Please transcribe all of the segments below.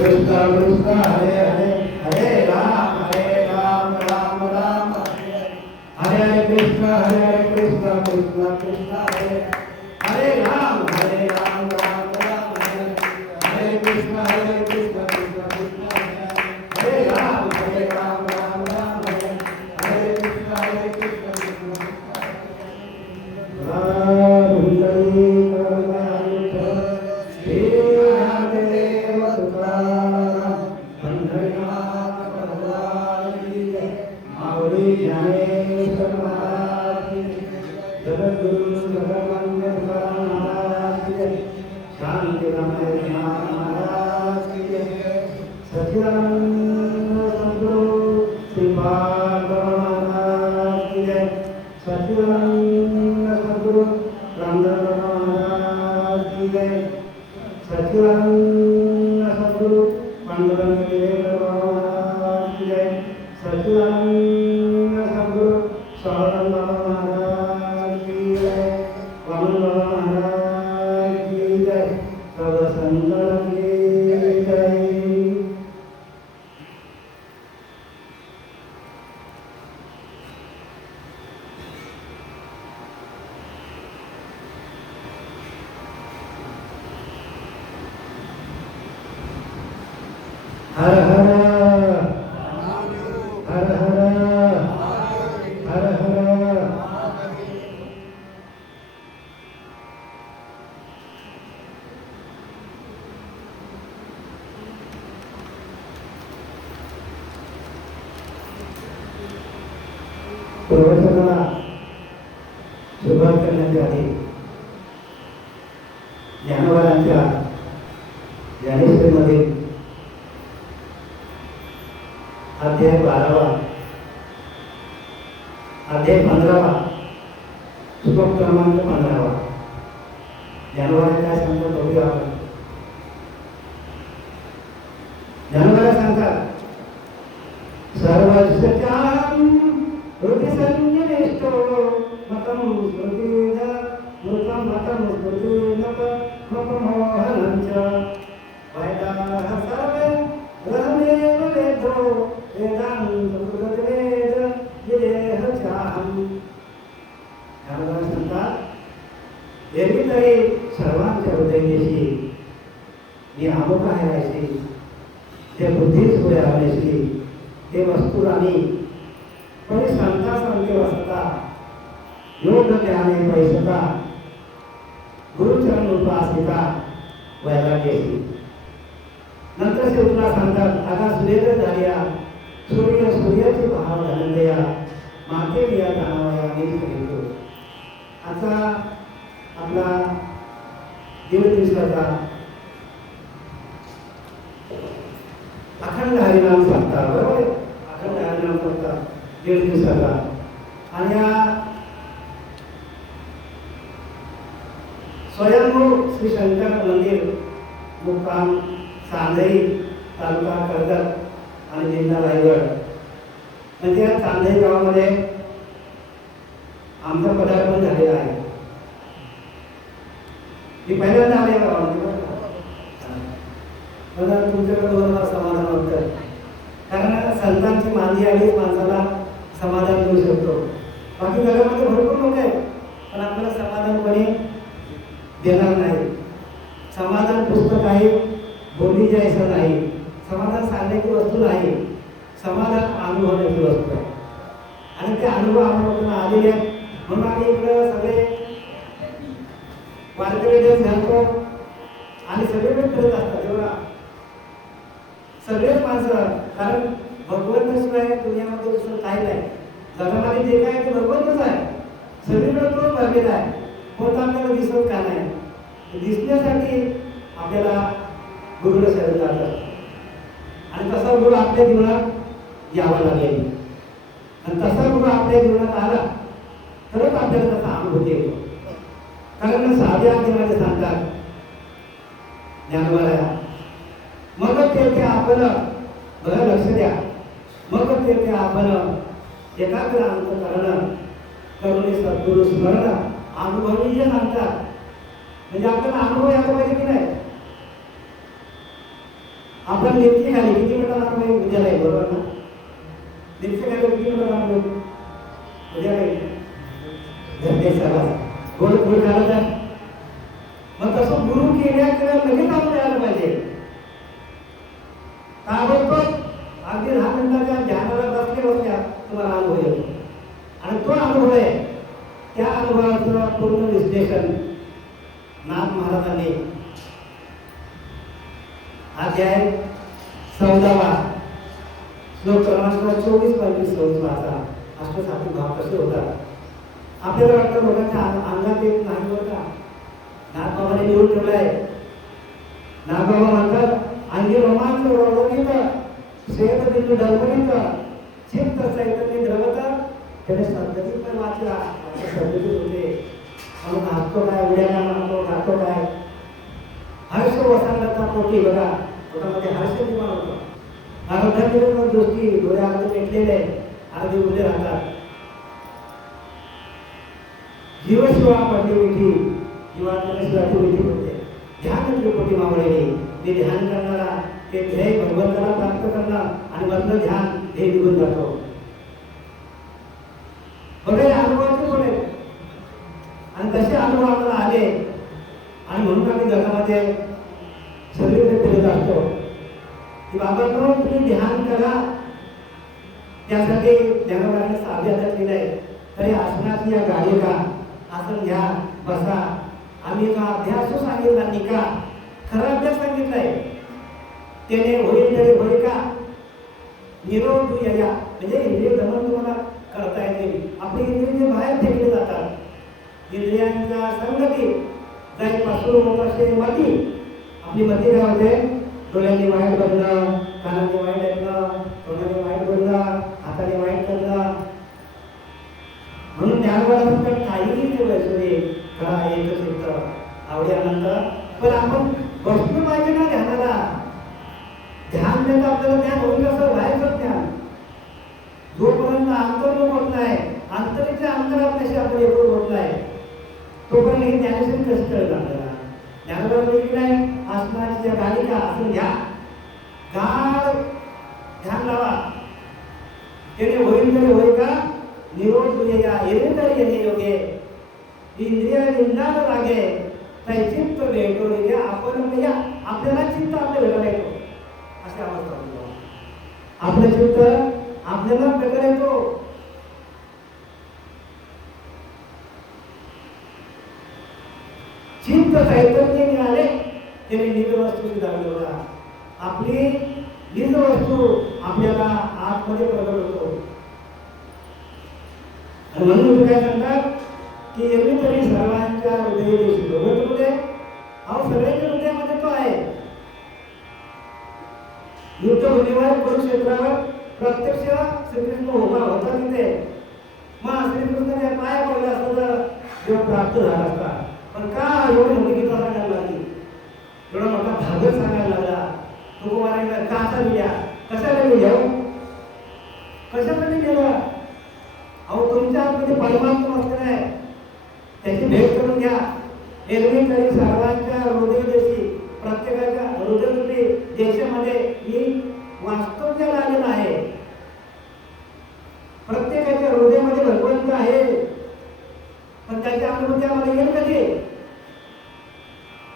कृष्ण हरे हरे हरे राम राम राम हरे हरे कृष्ण कृष्ण कृष्ण हरे हरे राम राम राम हरे कृष्ण कृष्ण कृष्ण हरे राम राम राम हरे कृष्ण कृष्ण हर हर हर हर हर हर प्रवचनाला सुरुवात करण्याच्या आधी ज्ञानोबांच्या ज्ञानेश्वरीमध्ये अध्याय 12वा अध्याय 15वा श्लोक क्रमांक 15वा ज्ञानोबाने काय सांगतात बघूया आपण. ज्ञानोबाला सांगतात सर्वस्यां हृदिसंनिविष्टो मतं स्मृतीन मृतं मतं स्मृतीन मपमोहनं च वैदाः सर्वे ब्रह्मेव वेदो वेदान्तवेद विदेह चाहं. ज्ञानोबा सांगतात एरवी तरी सर्वांच्या हृदयाशी मी अमुक आहे अशी ते बुद्धीच पुढे आल्याशी ते वस्तू आणि पण संता संते वसता योग ज्ञाने पैसता गुरुचरण उपासिता वैराग्याशी. नंतर शेवटला सांगतात आता सूर्योदय झाल्या सूर्याचे भाव झालेल्या माते या जाणावया मी सांगितलो. आता आपला दीड दिवसाचा अखंड हरिनाम सांगता बरोबर. अखंड हरिनाम सांगता दीड दिवसाचा आणि स्वयंभू श्री शंकर मंदिर मुक्काम चांदई तालुका कर्जत आणि जिल्हा रायगड म्हणजे या चांदई गावामध्ये आमचं पदार्पण झालेलं आहे. मी पहिल्यांदा आले गावामध्ये मला तुमच्याकडे समाधान वाटतं कारण संतांची मांदी आलीच माणसाला समाधान देऊ शकतो. बाकी जगामध्ये भरपूर लोक आहेत पण आपल्याला समाधानपणे देणार नाही. समाधान पुस्तक आहे बोलली जायचं नाही. समाधान सांगण्याची वस्तू नाही. समाधान अनुभवण्याची वस्तू आहे आणि ते अनुभव आम्हाला आलेले आहेत. म्हणून आम्ही इकडं सगळे वारकरी घालतो आणि सगळे फिरत असतात तेव्हा सगळेच माणसं कारण भगवंताशिवाय दुनियामध्ये दुसरं काही नाही. जगामध्ये जे काय ते भगवंतच आहे. सगळीकडे तोच भरलेला आहे. कोणता आपल्याला दिसत का नाही. दिसण्यासाठी आपल्याला गुरुला शरण जातात आणि तसा गुरु आपल्या जीवनात यावा लागेल आणि तसा गुरु आपल्या जीवनात आला तरच आपल्याला तसा अनुभूती येतो. कारण साध्या जीवनाने सांगतात ज्ञानोबाला मग तेथे आपण बरं लक्ष द्या. मग तेथे आपण एकाग्र अंतःकरण करून सद्गुरु स्मरण अनुभवी जे सांगतात म्हणजे आपल्याला अनुभव यायला पाहिजे की नाही. आपण मिरची खाली किती मिनिटं लागलो उद्याला आहे, बरोबर ना? मिरची खाली किती मिनिटं लागलो उद्याला आहे. घरचे सगळा गोड गोड खायला. मग तसं गुरु केल्याकडे लगेच आपण यायला पाहिजे. ताबडतोब अगदी 10 मिनिटाच्या ध्यानाला बसल्या तुम्हाला अनुभव येतो. आणि तो अनुभव आहे, त्या अनुभवाचं पूर्ण विश्लेषण नाथ महाराजांनी अध्याय 14 श्लोक क्रमांक 24-25 वाचा. अष्टसात्विक भाव कसे होतात. आपल्याला वाटतं लोकांच्या अंगात एक नाही बरं का. नाथबाबाने लिहून ठेवलाय. नाथबाबा म्हणतात, अंगी रोमांच रोडवणीत श्वेत बिंदू डळमणीत चित्त चैतन्य द्रवत त्याने सद्गती पण वाचला. सद्गती होते म्हणून नाचतो काय, उड्या मारतो, गातो काय. हर्ष वसांगता पोटी बघा, पोटामध्ये हर्ष निर्माण होतो. अर्धांगिरीवर दृष्टी डोळ्या अर्धे पेटलेले अर्धे उभे राहतात. जीवशिवा पडली मिठी जीवात्म्याने शिवाची मिठी होते. ध्यान त्रिपुटी मावळेली ते ध्यान करणारा ते ध्येय भगवंताला प्राप्त करणार आणि मधलं ध्यान ध्येय निघून जातो. बघा या अनुभवाचे पुढे आणि तसे अनुभव आम्हाला आले आणि म्हणून आम्ही जगामध्ये सगळीकडे फिरत असतो की बाबा तुम्ही ध्यान करा. त्यासाठी ज्ञानोबाने साध्य केलं आहे. तरी आसनाची या गाडीला आसन घ्या, बसा. आम्ही का अभ्यास सांगितला नाही का, खरा अभ्यास सांगितलाय. त्याने होईल तरी होईल का, निरोध या म्हणजे इंद्रिय दमन तुम्हाला करता येते. आपले इंद्रिय बाहेर फेकले जातात. इंद्रियांच्या संगती जाईपासून होत असे मती. आपली मती काय होते, डोळ्यांनी वाईट बघणं, कानाने वाईट ऐकणं, तोंडाने वाईट बोलणं, हाताने वाईट करणं. म्हणून ज्ञानवाला फक्त काहीही ठेवायचं कळा एकच येतं आवड्यानंतर. पण आपण बसलो पाहिजे ना ध्यानाला. ध्यान देता आपल्याला ज्ञान होईल कसं, व्हायचं ज्ञान. जोपर्यंत अंतर्मुख होत नाही, अंतरीच्या अंतरात्म्याशी आपण एकरूप होत नाही, तोपर्यंत ही ज्ञानेश्वरी कशी कळत आपल्याला. ज्ञानोबा नाही आसनाची या गालिका आसन घ्या, गाढ ध्यान लावा. त्याने होईल तरी होईल का, निरोध या येणे तरी येणे योगे इंद्रिया निंदान लागे काही चित्त भेटो रे. आपण या आपल्याला चित्त आपल्या भेटायला येतो. अशी अवस्था होतो. आपलं चित्त आपल्याला भेटायला येतो. चित्त चैतन्य मिळाले त्याने निज वस्तू दाखवली होता. आपली निज वस्तू आपल्याला आतमध्ये प्रगट होतो. आणि म्हणून काय सांगतात की एरवी तरी सर्वांच्या हृदयाशी भगवंत कुठे, अहो सगळ्यांच्या हृदयामध्ये तो आहे. युद्धभूमीवर कुरुक्षेत्रावर प्रत्यक्ष श्रीकृष्ण उभा होता तिथे. मग श्रीकृष्णाच्या पाया पडला असता तर देव प्राप्त झाला असता. पण का एवढी मोठी गीता सांगायला लागली, एवढा मोठा भागवत सांगायला लागला. तुकोबारायला का दिल्या, कशाला दिल्या, कशासाठी गेला. अहो तुमच्या आतमध्ये परमात्मा असलेला आहे, त्याची भेट करून घ्या. एरवी तरी सर्वांच्या हृदयदेशी प्रत्येकाच्या हृदयरूपी देशामध्ये मी वास्तव्याला आलेला आहे. प्रत्येकाच्या हृदयामध्ये भगवंत आहे, पण त्याच्या अनुभूती आम्हाला येईल कधी.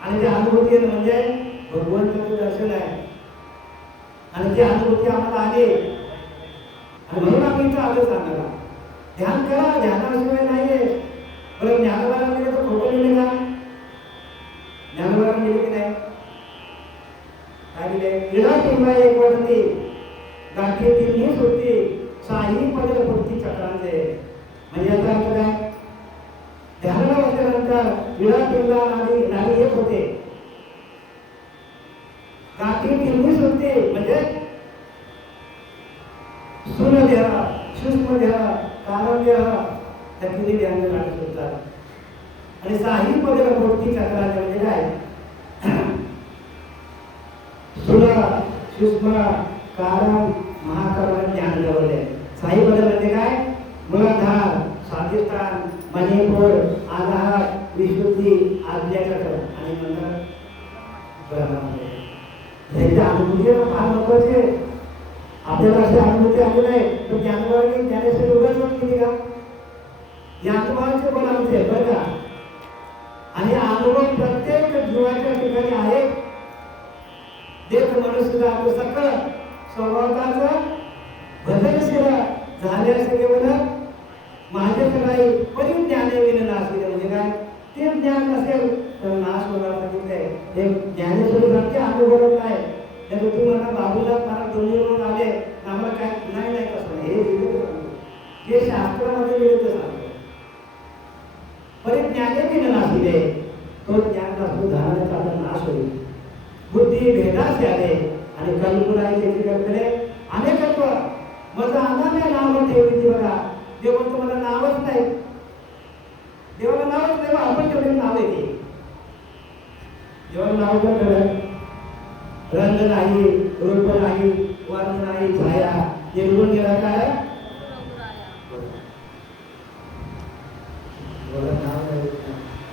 आणि त्या अनुभूती म्हणजे भगवंताचं दर्शन आहे. आणि ती अनुभूती आम्हाला आली आणि म्हणून आम्ही इथं आलो सांगायला. ध्यान करा, ध्यानाशिवाय नाहीये. बरं ज्ञानोबाला गेले तर खोटं लिहिले का, ज्ञानोबाला लिहिले की नाही, काय लिहिले, इडा किंवा एक वरती गाठी तिन्ही सुटती साही पदर पुरती चक्रांचे. म्हणजे याचा अर्थ काय, ध्यानाला बसल्यानंतर इडा किंवा नाडी एक होते, गाठी तिन्ही सुटते म्हणजे स्थूल देह, सूक्ष्म देह, कारण देह, त्या तिन्ही देहांना गाठी सुटतात. आणि साही पदर पुरती चक्रांचे म्हणजे काय, स्थूल सूक्ष्म कारण महाकारण ज्ञान जवळले. साई पदर म्हणजे काय, मूलाधार, स्वाधिष्ठान, मणिपूर, आधार, विशुद्धी, आज्ञाचक्र आणि नंतर ब्रह्मांड. ह्याची अनुभूती फार महत्वाची आहे. आपल्याला अशी अनुभूती आली नाही तर ज्ञानोबाने ज्ञानेश्वरी उघडच केली का? या अनुभवाचे पण आमचे बरं का. आणि अनुभव प्रत्येक जीवाच्या ठिकाणी आहे. देख मनुष्य आपलं सकळ स्वभावाचा भजनशील झाले असे केवळ माझे काही परिज्ञाने विन नाशिले. म्हणजे काय? ते ज्ञान नसेल तर नाश होणार सांगितलंय. हे ज्ञानेश्वरी प्रत्ये अनुभव काय त्या तुम्ही म्हणा बाबूला मला डोंगरून आले आम्हाला काय नाही नाही कसं नाही. हे शास्त्रामध्ये विरुद्ध सांगतो. परिज्ञाने विन नाशिले. तो ज्ञान नसतो धारणाचा आपला नाश होईल. बुद्धी भेदास आले आणि कल्पना एकीकडे अनेकत्व माझं अनाम्य नाव ठेवली. बघा देव म्हणतो मला नावच नाही. देवाला नावच नाही. आपण ठेवले नाव आहे ते. देवाला नाव पण ठेवलं. रंग नाही, रूप नाही, वर्ण नाही, छाया निर्गुण गेला काय?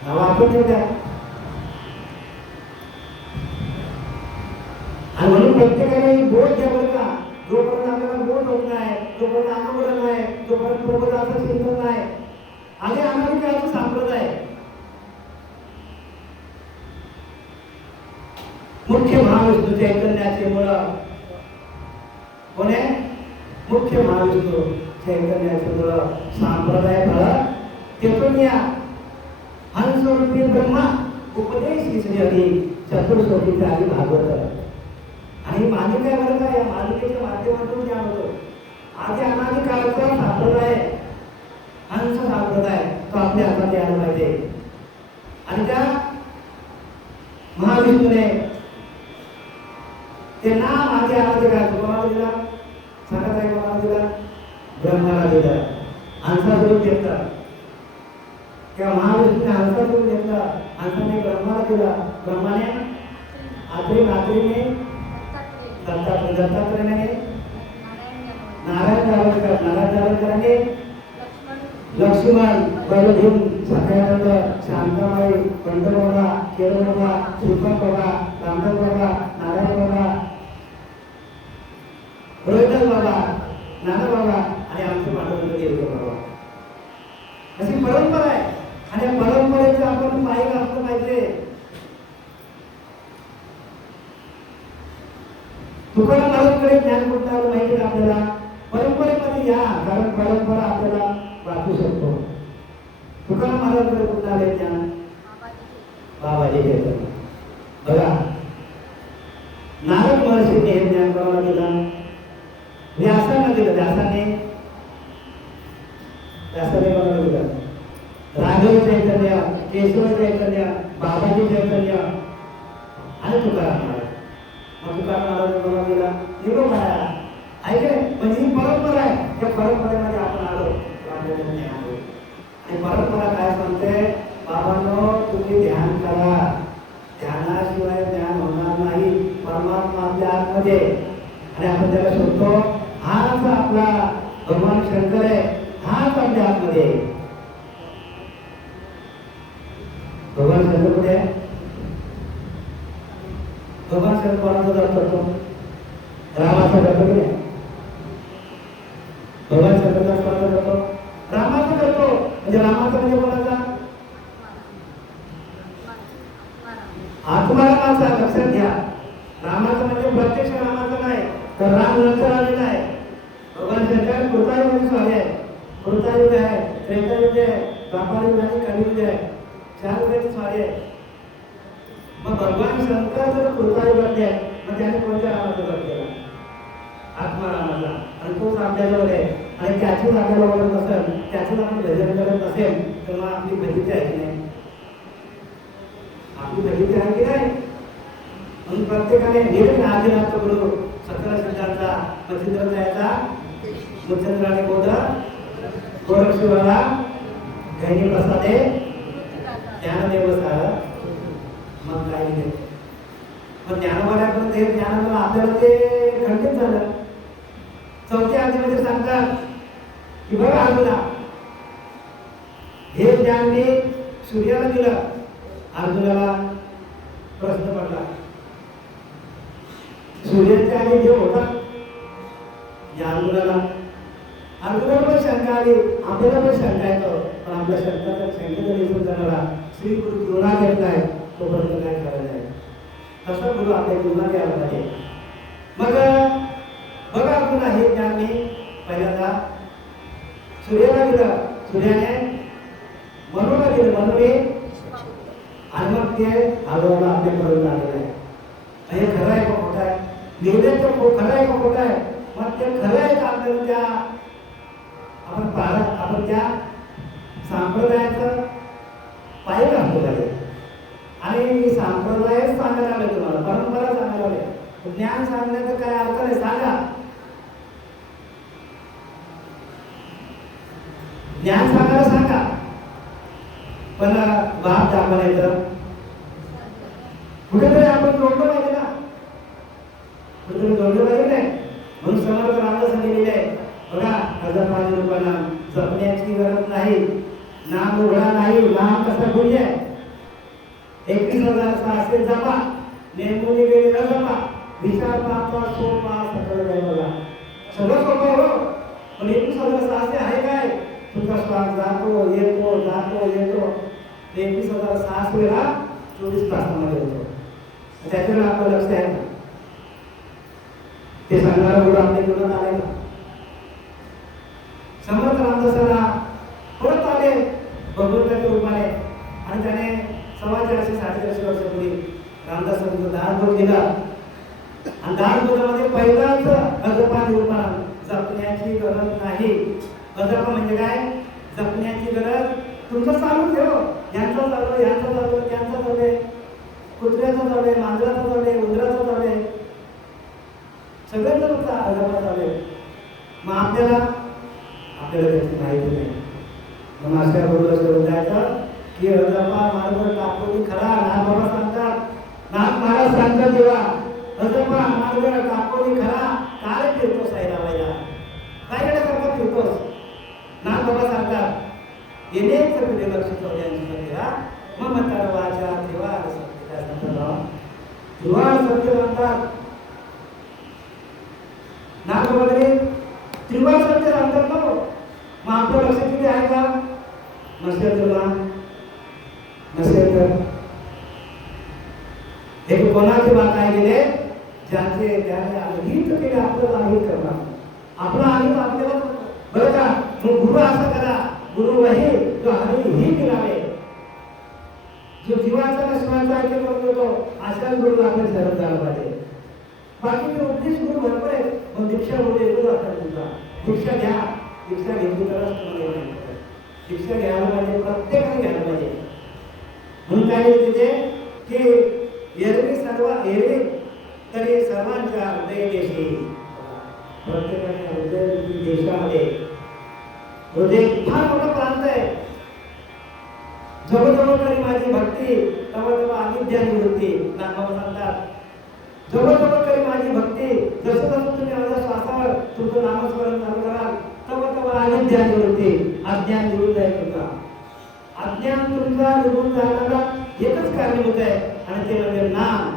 नाव आपण ठेवल्या. आणि म्हणून प्रत्येकाने बोध घ्या बरं का. जोपर्यंत आपल्याला बोध होत नाही, जोपर्यंत आंदोलन नाही, जोपर्यंत प्रबोधाचं चिंतन नाही, आणि अमेरिकेचं संप्रदाय मुख्य महाविष्णू चैतन्याचे मुळ कोण आहे? मुख्य महाविष्णू चैतन्याचे मुळ संप्रदाय फळ तेथून या हंसरूपी ब्रह्मा उपदेश श्री चतुर्श्लोकीचे आधी भागवत. आणि मालिका आहे बरं का. या मालिकेच्या माध्यमातून ज्ञान होतं. आधी अनादी काळाचा संप्रदाय हंस संप्रदाय तो आपल्या हातात यायला पाहिजे. आणि त्या महाविष्णूने ते नाम आधी आराध्य काय कोणाला दिला? सांगत आहे कोणाला दिला? ब्रह्माला दिलं. हंसा रूप घेतलं. तेव्हा महाविष्णूने हंसा रूप घेतलं. हंसाने ब्रह्माला दिला. ब्रह्माने आत्रीने दत्तात्रेयाने नारायण जावळकरांनी लक्ष्मण बलभीम सखानंद शांताबाई पंतबाबा केळबाबा श्रीपाद बाबा रामदास बाबा नारायण बाबा रोहिदास बाबा नाना बाबा आणि आमचे पांडुरंग देवदेव बाबा. अशी परंपरा आहे. आणि या परंपरेचं आपण पाहिलं असलं पाहिजे. तुकाराम महाराजांकडे ज्ञान कुठं आलं माहिती का आपल्याला? परंपरेमध्ये या. कारण परंपरा आपल्याला वाचू शकतो. तुकाराम महाराजांकडे कुठं आले ज्ञान? बाबाजी घेतलं. बघा नारद महर्षीने हे ज्ञान कोणाला दिलं? व्यासांना दिलं. व्यासाने कोणाला दिलं? राघव चैतन्य, केशव चैतन्य, बाबाजी चैतन्य आणि तुकाराम महाराज. मग तुकाराम महाराज कोणाला दिला? निरोप आहे. ऐके म्हणजे ही परंपरा आहे. त्या परंपरेमध्ये आपण आलो. आणि परंपरा काय सांगते? बाबांनो तुम्ही ध्यान करा. ध्यानाशिवाय ज्ञान होणार नाही. परमात्मा आपल्या आतमध्ये आणि आपण त्याला शोधतो. हाच आपला भगवान शंकर आहे. हाच आपल्या आतमध्ये. भगवान शंकर कुठे आहे? भगवान शंकर कोणाचा जप करतो? रामाचा करतो की नाही? भगवान शंकरचा कोणाचा करतो? रामाचा करतो. म्हणजे रामाचा म्हणजे कोणाचा? आत्मारामाचा. लक्षात घ्या. रामाचा म्हणजे प्रत्यक्ष रामाचा नाही तर राम नंतर आलेला आहे. भगवान शंकर कृतायुग स्वामी आहे. कृतायुग आहे, त्रेतायुग आहे, द्वापारयुग आणि कलियुग आहे. 4 युगाची स्वामी आहे. मग भगवान शंकर जर कृतायुगातले आहे मग त्याने कोणत्या रामाचा जप केला? आत्मारामाचा. आणि तोच आपल्याजवळ आहे. आणि त्याचीच आपल्याला ओळख नसेल, त्याचंच आपण भजन करत नसेल तर मग आपली भजिती आहे की नाही? आपली भजिती आहे की नाही? म्हणून प्रत्येकाने निरंतर आदिनाथ गुरु सकल सिद्धांचा मच्छिंद्रचा मुचंद्राने बोध गोरक्षवाला गैनी प्रसादे ज्ञानदेव सार. मग काही नाही. मग ज्ञानवाल्यापर्यंत हे ज्ञान आपल्याला ते खंडित झालं. 4थ्या अध्यायामध्ये सांगतात की बघा अर्जुना हे ज्ञान मी सूर्याला दिलं. अर्जुनाला प्रश्न पडला सूर्याच्या आधी देव होता या अंगुराला. अंगुराला पण शंका आली, आपल्याला पण शंका येतो, पण आपल्या शंकेचा निसून करणारा श्री गुरु गुरुना घेतलाय तोपर्यंत काय करायचं आहे. तसा गुरु आपल्या जीवनात यायला पाहिजे. मग बघा पुन्हा हे ज्ञान मी पहिल्यांदा सूर्याला दिलं, सूर्याने मनूला दिलं, मनूने आणि मग ते आलोला आपल्यापर्यंत आलेलं आहे. हे खरं आहे का खोटं आहे? निर्णय तर खरं आहे का खोटं आहे? मग ते खरं आहे का आपल्याला त्या आपण त्या संप्रदायाचं पाहिलं असतो पाहिजे. आणि संप्रदाय सांगायला आले, तुम्हाला परंपरा सांगायला आले, ज्ञान सांगण्याचा काय अर्थ नाही. सांगा, ज्ञान सांगायला सांगा, पण बाप दाखवायचं कुठेतरी आपण जोडलं पाहिजे ना, कुठेतरी जोडलं पाहिजे नाही. म्हणून समर्थ रामदास सांगितलेले आहे बघा, 1005 रुपयाला जपण्याची गरज नाही, नाम उघडा नाही, नाम कसा भूल्य 21,600 जपा, नेमून गेलेला जपा, विचार पापा सोपा सकळ काय बघा, सगळं सोपं हो. पण 21,600 आहे काय? तुमचा श्वास जातो येतो जातो येतो, 21,600 वेळा 24 तासामध्ये होतो. त्याच्यावर आपलं लक्ष आहे ना, ते सांगणारा गुरु आपल्या जीवनात आले ना. समर्थ रामदासाला परत आले भगवंताच्या रूपाने, आणि त्याने 450-450 वर्षापूर्वी रामदासांचं दानबोध दिला. आणि दानबोधामध्ये पहिलाच अजपा निरूपण, जपण्याची गरज नाही. अजप म्हणजे काय? जपण्याची गरज तुमचं चालू ठेव. यांचा चालू, यांचा चालू, त्यांचा चालू, कुत्र्याचा चालू आहे, मांजराचा चालू आहे, उंदराचा चालू आहे, सगळ्यांचा तुमचा अजपा चालू आहे. मग आपल्याला त्याची माहिती नाही. मग अशा बरोबर समजायचं की अजपा मार्ग टाकून खरा. नाथ बाबा सांगतात, नाथ महाराज सांगतात तेव्हा अजपा मार्ग टाकून खरा. काय फिरतोस आहे लावायला, काय करण्यासारखं फिरतोस? नाथ बाबा सांगतात येणेच तुझे लक्ष ठेवा, मग म्हणतात वाचा ठेवा सत्य. काय सांगतात? त्रिवार सत्य म्हणतात नाथ बाबाकडे, त्रिवार सत्य सांगतात ना. मग आपलं लक्ष किती आहे का? नसेल तर नसेल तर एक कोणाचे बा काय गेले, ज्याचे त्याने अहित केले आपल्याला अहित करणार, आपला अहित आपल्याला बरं का. मग गुरु असं करा, गुरु वही जो ही मिळावे, जो जीवाचा नसवाचा आहे ते करून देतो, अशाच गुरु आपण शरण झाला पाहिजे. बाकीचे उपदेश गुरु भरपूर आहेत, मग दीक्षा गुरु येतो आपण तुमचा. दीक्षा घ्या, दीक्षा घेतली तरच तुम्हाला नाही. दीक्षा घ्यायला पाहिजे, प्रत्येकाने घ्यायला पाहिजे. म्हणून काय तिथे की एरवी तरी सर्वांच्या हृदय देशी, प्रत्येकाच्या हृदय देशामध्ये हृदय फार मोठा प्रांत आहे. जवळजवळ तरी माझी भक्ती तेव्हा अविद्या निवृत्ती. नाथबाबा सांगतात जवळजवळ तरी माझी भक्ती, जसं जसं तुम्ही माझ्या श्वासावर तुमचं नामस्मरण चालू कराल तेव्हा अविद्या निवृत्ती, अज्ञान निवृत्त आहे तुमचा. अज्ञान तुमचा निवृत्त झालेला एकच कारणीभूत आहे, आणि ते म्हणजे नाम.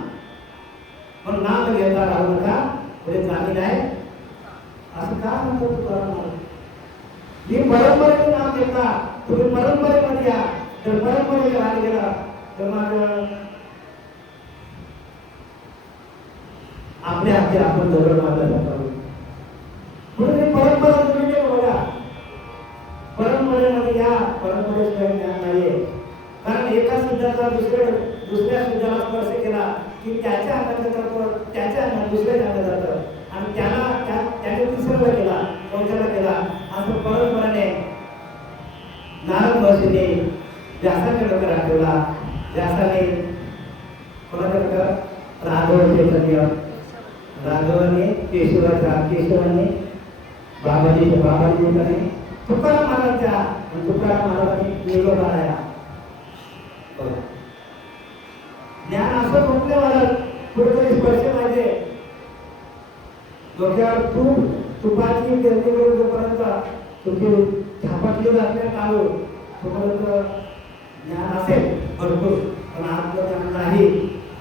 पण नाम घेता राहू नका, पुढे जामीन आहे. असं का म्हणतो तुकाराम? मी परंपरेने नाम घेता, तुम्ही परंपरेमध्ये या. जर परंपरेला राहिला गेला तर मग आपल्या हाती आपण दगड मारला जातो. म्हणून परंपरा तुम्ही बघा, परंपरेमध्ये या. परंपरेशिवाय ज्ञान नाहीये. कारण एका सिद्धाचा दुसऱ्या सिद्धाला स्पर्श केला की त्याच्या अंगात जातं, त्याच्या अंगात दुसऱ्याच्या अंगात जातं, आणि त्याने तिसऱ्याला केला, चौथ्याला केला. असं परंपरेने नारद महर्षीने व्यासाच्या डोक्यात आठवला. व्यासाने कोणाच्या डोक्यात? राघव चैतन्य. राघवाने केशवाने बाबाजी तुकाराम महाराजच्या, तुकाराम महाराजांनी वेगळं बनाया. ज्ञान असं म्हटलं महाराज कुठेतरी स्पर्श पाहिजे. डोक्यावर तुपाची गिरणी करून जोपर्यंत तुमची छापातली जाते चालू तोपर्यंत ज्ञान असेल भरपूर, पण आत्मज्ञान नाही.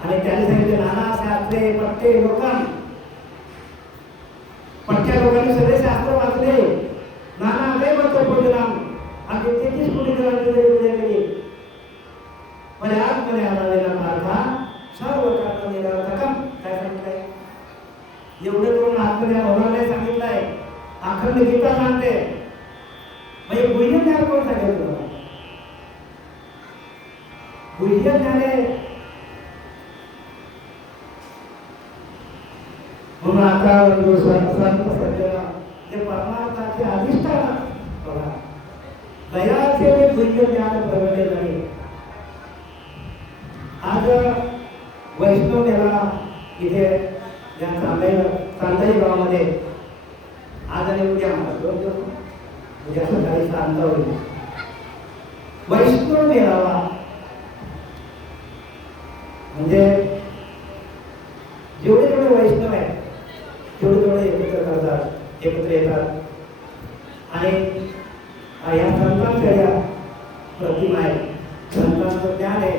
आणि त्याने सांगितले नाना शास्त्रे पट्टे लोकां अशा लोकांनी सगळे शास्त्र वाचले, नाना काही वाचतो परिणाम आणि 33 कोटी जणांनी पूजा केली. पण आज मध्ये आलेला पारखा सर्व कर्म निरर्थकम काय सांगितलंय? एवढे करून आत्मज्ञान होणार नाही सांगितलंय. अखंड गीता सांगते. म्हणजे गुह्य ज्ञान कोण सांगितलं? गुह्य ज्ञाने म्हणून आता संत सज्जन जे परमार्थाचे अधिष्ठान बघा, दयाचे गुह्य ज्ञान प्रगटे नाही. आज वैष्णव मेला इथे या चांदाई गावामध्ये आज आणि उद्या उद्या सकाळी सांगता होईल वैष्णव मेळावा. म्हणजे जेवढे जेवढे वैष्णव आहेत तेवढे तेवढे एकत्र करतात, एकत्र येतात आणि या संतांच्या या प्रतिमा आहेत, संतांचं ज्ञान आहे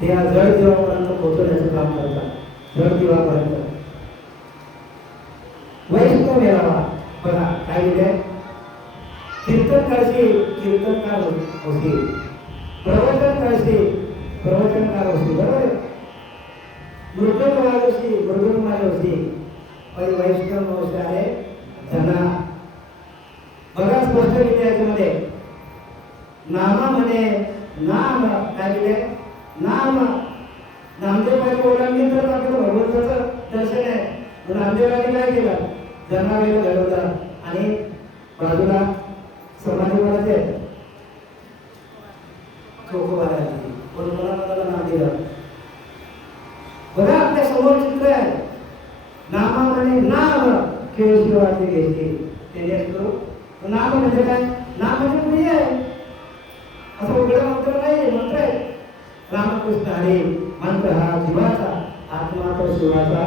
ते या जड जीवापर्यंत पोहोचवण्याचं काम करतात. जड जीवापर्यंत वैष्णव मेळावा बघा काय म्हणजे कीर्तन करशी कीर्तनकार होती, प्रवचन करशी प्रवचनकार होती, बरोबर. मृदुंग वाजवशी मृदुंग वाजवशी. पण वैष्णव वंश आहे त्यांना बघा स्पष्ट केले याच्यामध्ये नामा म्हणे नाम काय केले नाम. नामदेवाच्या ओलांडली तर आपल्याला भगवंताचं दर्शन आहे. नामदेवाने काय केलं? जनावेला घडवलं आणि बाजूला समाधी बनायचे चोखोबाला कोणाला नाम दिलं. बघा आपल्या समोर चित्र आहे. नामाने नाम केशवाचे घ्यायचे त्याने असतो. नाम म्हणजे काय? नाम म्हणजे पुढे आहे असं उघडं मंत्र नाही, मंत्र आहे. रामकृष्ण हरी मंत्र हा जीवाचा आत्मा तो शिवाचा.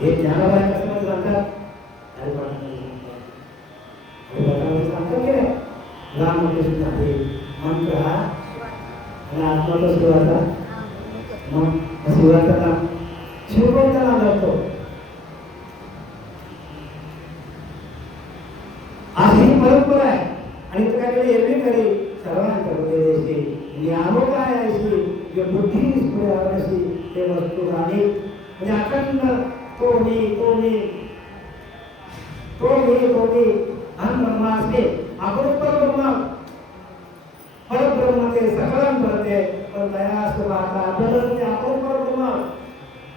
हे ज्ञानाबाई कसं मध्ये सांगतात? सांगतात की नाही? रामकृष्ण हरी मंत्र हा आणि आत्मा तो शिवाचा. मग शिवाचा नाम शिवकोणता नाम लागतो? अशी ही परंपरा आहे. आणि इथं काय केलं? एरवी खरी सर्वांकडे ज्ञानो काय अशी बुद्धी स्फुरणाशी ते वस्तू आणि म्हणजे अखंड तो मी तो मी तो मी तो मी अहम ब्रह्मास्मी. आपण परब्रह्म परब्रह्म ते सकळं करते पण दया असं वाटतं आपल्याला ते आपण परब्रह्म.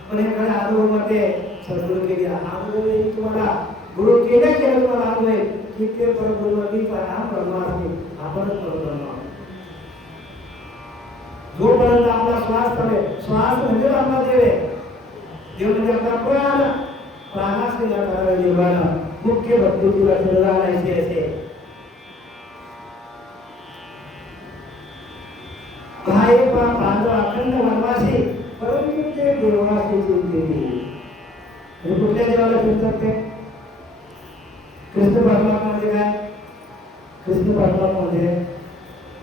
पण एखाद्या अनुभवामध्ये सद्गुरू केली अनुभव तुम्हाला गुरु केल्या केलं तुम्हाला अनुभव की ते परब्रह्म मी अहम ब्रह्मास्मी आपणच परब्रह्म. जोपर्यंत आपला श्वास चालेल, श्वास म्हणजे आपला देव आहे. देव म्हणजे आपला प्राण. प्राणाशी न करावे निर्वाण मुख्य भक्ती तुला शरीराला असे भाई पांडव अखंड वनवासी परंतु ते देवाची चिंतेली. कुठल्या देवाला चिंतत ते? कृष्ण परमात्मा म्हणजे काय? कृष्ण परमात्मा म्हणजे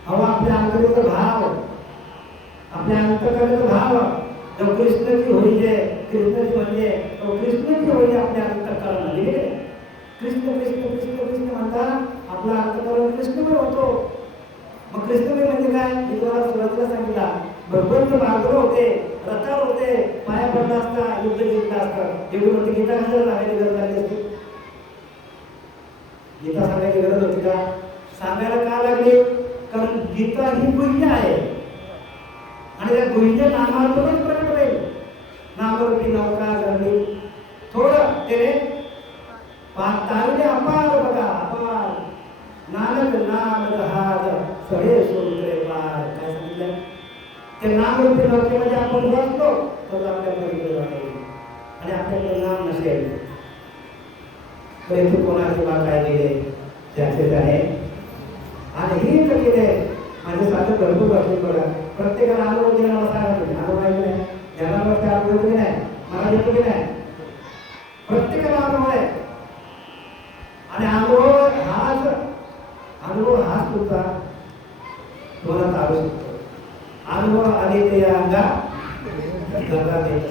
हवा आपल्या अंतर्गत भाव, आपल्या अंतर्गत भाव जो कृष्णाची होईजे, कृष्णाची म्हणजे तो कृष्णाची होईजे आपल्या अंतःकरण म्हणजे कृष्ण कृष्ण कृष्ण कृष्ण म्हणता आपला अंतःकरण कृष्णमय होतो. मग कृष्णमय म्हणजे काय? मी तुम्हाला सुरुवातीला सांगितला भगवंत बाजूला होते, रथावर होते, पाया पडला असता युद्ध जिंकला असतं. एवढी मोठी गीता कशाला सांगायची गरज लागली असती? गीता सांगायची गरज होती का? सांगायला का लागली? कारण गीता ही गुह्य आहे आणि त्या गुह्य नामातूनच प्रकट होईल. नामरूपी नौका जळली थोडं त्याने तारुण्य अपार बघा अपार. नानक नाम जहाज सगळे समुद्रे पार. काय सांगितलं? ते नामरूपी नौकेमध्ये आपण बसलो तर आपल्याला इकडे जाईल आणि आपल्याकडे नाम नसेल तर इथे कोणाचे बा काय दिले त्याचे आहे. आणि ही केले माझे साधे भरपूर वाटले बघा. प्रत्येकाला अनुभव देणं असा अनुभव आहे नाही ज्ञानावर त्या अनुभव की नाही मला देतो की नाही प्रत्येकाला अनुभव आहे. आणि अनुभव हाच तुमचा तुम्हाला चालू शकतो. अनुभव आले ते या अंगा गंगा देत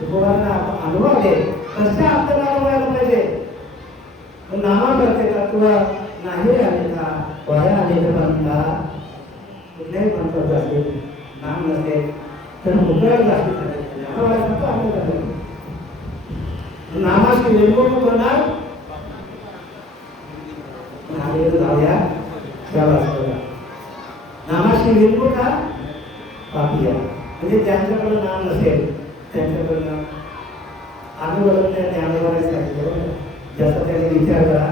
तुम्हाला अनुभव आले कशा आपल्याला अनुभव यायला पाहिजे नामा करते तत्व नाही आले का वाया आलेले म्हणता कुठल्याही मंत्राचं असेल नाम नसेल तर मुद्रा जास्तीत नामाशी निर्मूळ करणार जाऊया नामाशी निर्मूळ का पापिया म्हणजे ज्यांच्याकडे नाम नसेल त्यांच्याकडनं अनुभव त्या ज्ञानवाने सांगितलं जसं त्याने विचार करा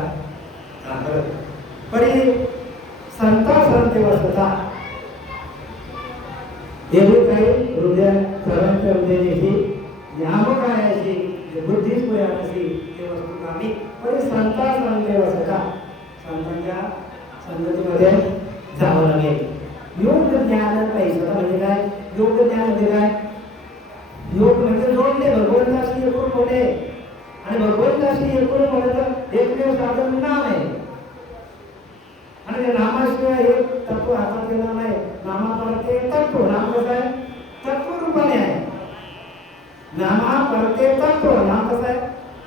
परी संता संतेवा स्वतः एवढी काही हृदय सर्वांच्या हृदयाची ज्ञापकायाची बुद्धीच पुराणाची ते वस्तू कामी परी संता संतेवा स्वतः संतांच्या संगतीमध्ये जावं लागेल. योग ज्ञान पैसा म्हणजे काय योग ज्ञान म्हणजे काय योग म्हणजे जोडले भगवंताशी एकूण होणे आणि भगवंताशी एकूण होणे तर एकमेव साधन नाम आहे आणि त्या नामाशिवाय हे तत्व हातात येणार नाही. नामापरते तत्व नाम कसं आहे तत्व रूपाने आहे. नामापरते तत्व नाम कसं आहे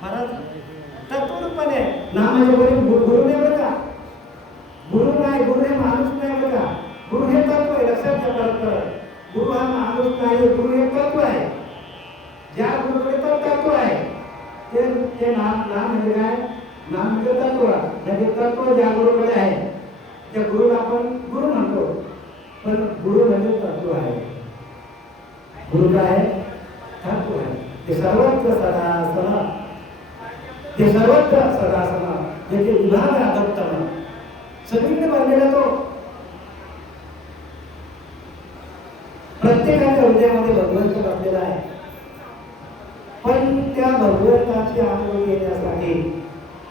महाराज तत्व रूपाने आहे. नाम म्हणजे गुरु नाही बरं का गुरु नाही गुरु हे माणूस नाही बरं का गुरु हे तत्व आहे. लक्षात घ्या परत गुरु हा माणूस नाही गुरु हे तत्व आहे. ज्या गुरुकडे तर तत्व आहे ते नाम म्हणजे काय नाम म्हणजे तत्व म्हणजे तत्व ज्या गुरुकडे आहे त्या गुरुला आपण गुरु म्हणतो पण गुरु म्हणजे तत्व आहे. गुरु काय आहे तत्व आहे. ते सर्वत्र सदा सम ते सर्वत्र सदा सम म्हणजे विभाग आदत्तम सगळीकडे बनलेला तो प्रत्येकाच्या हृदयामध्ये भगवंत बसलेला आहे. पण त्या भगवंताची अनुभव घेण्यासाठी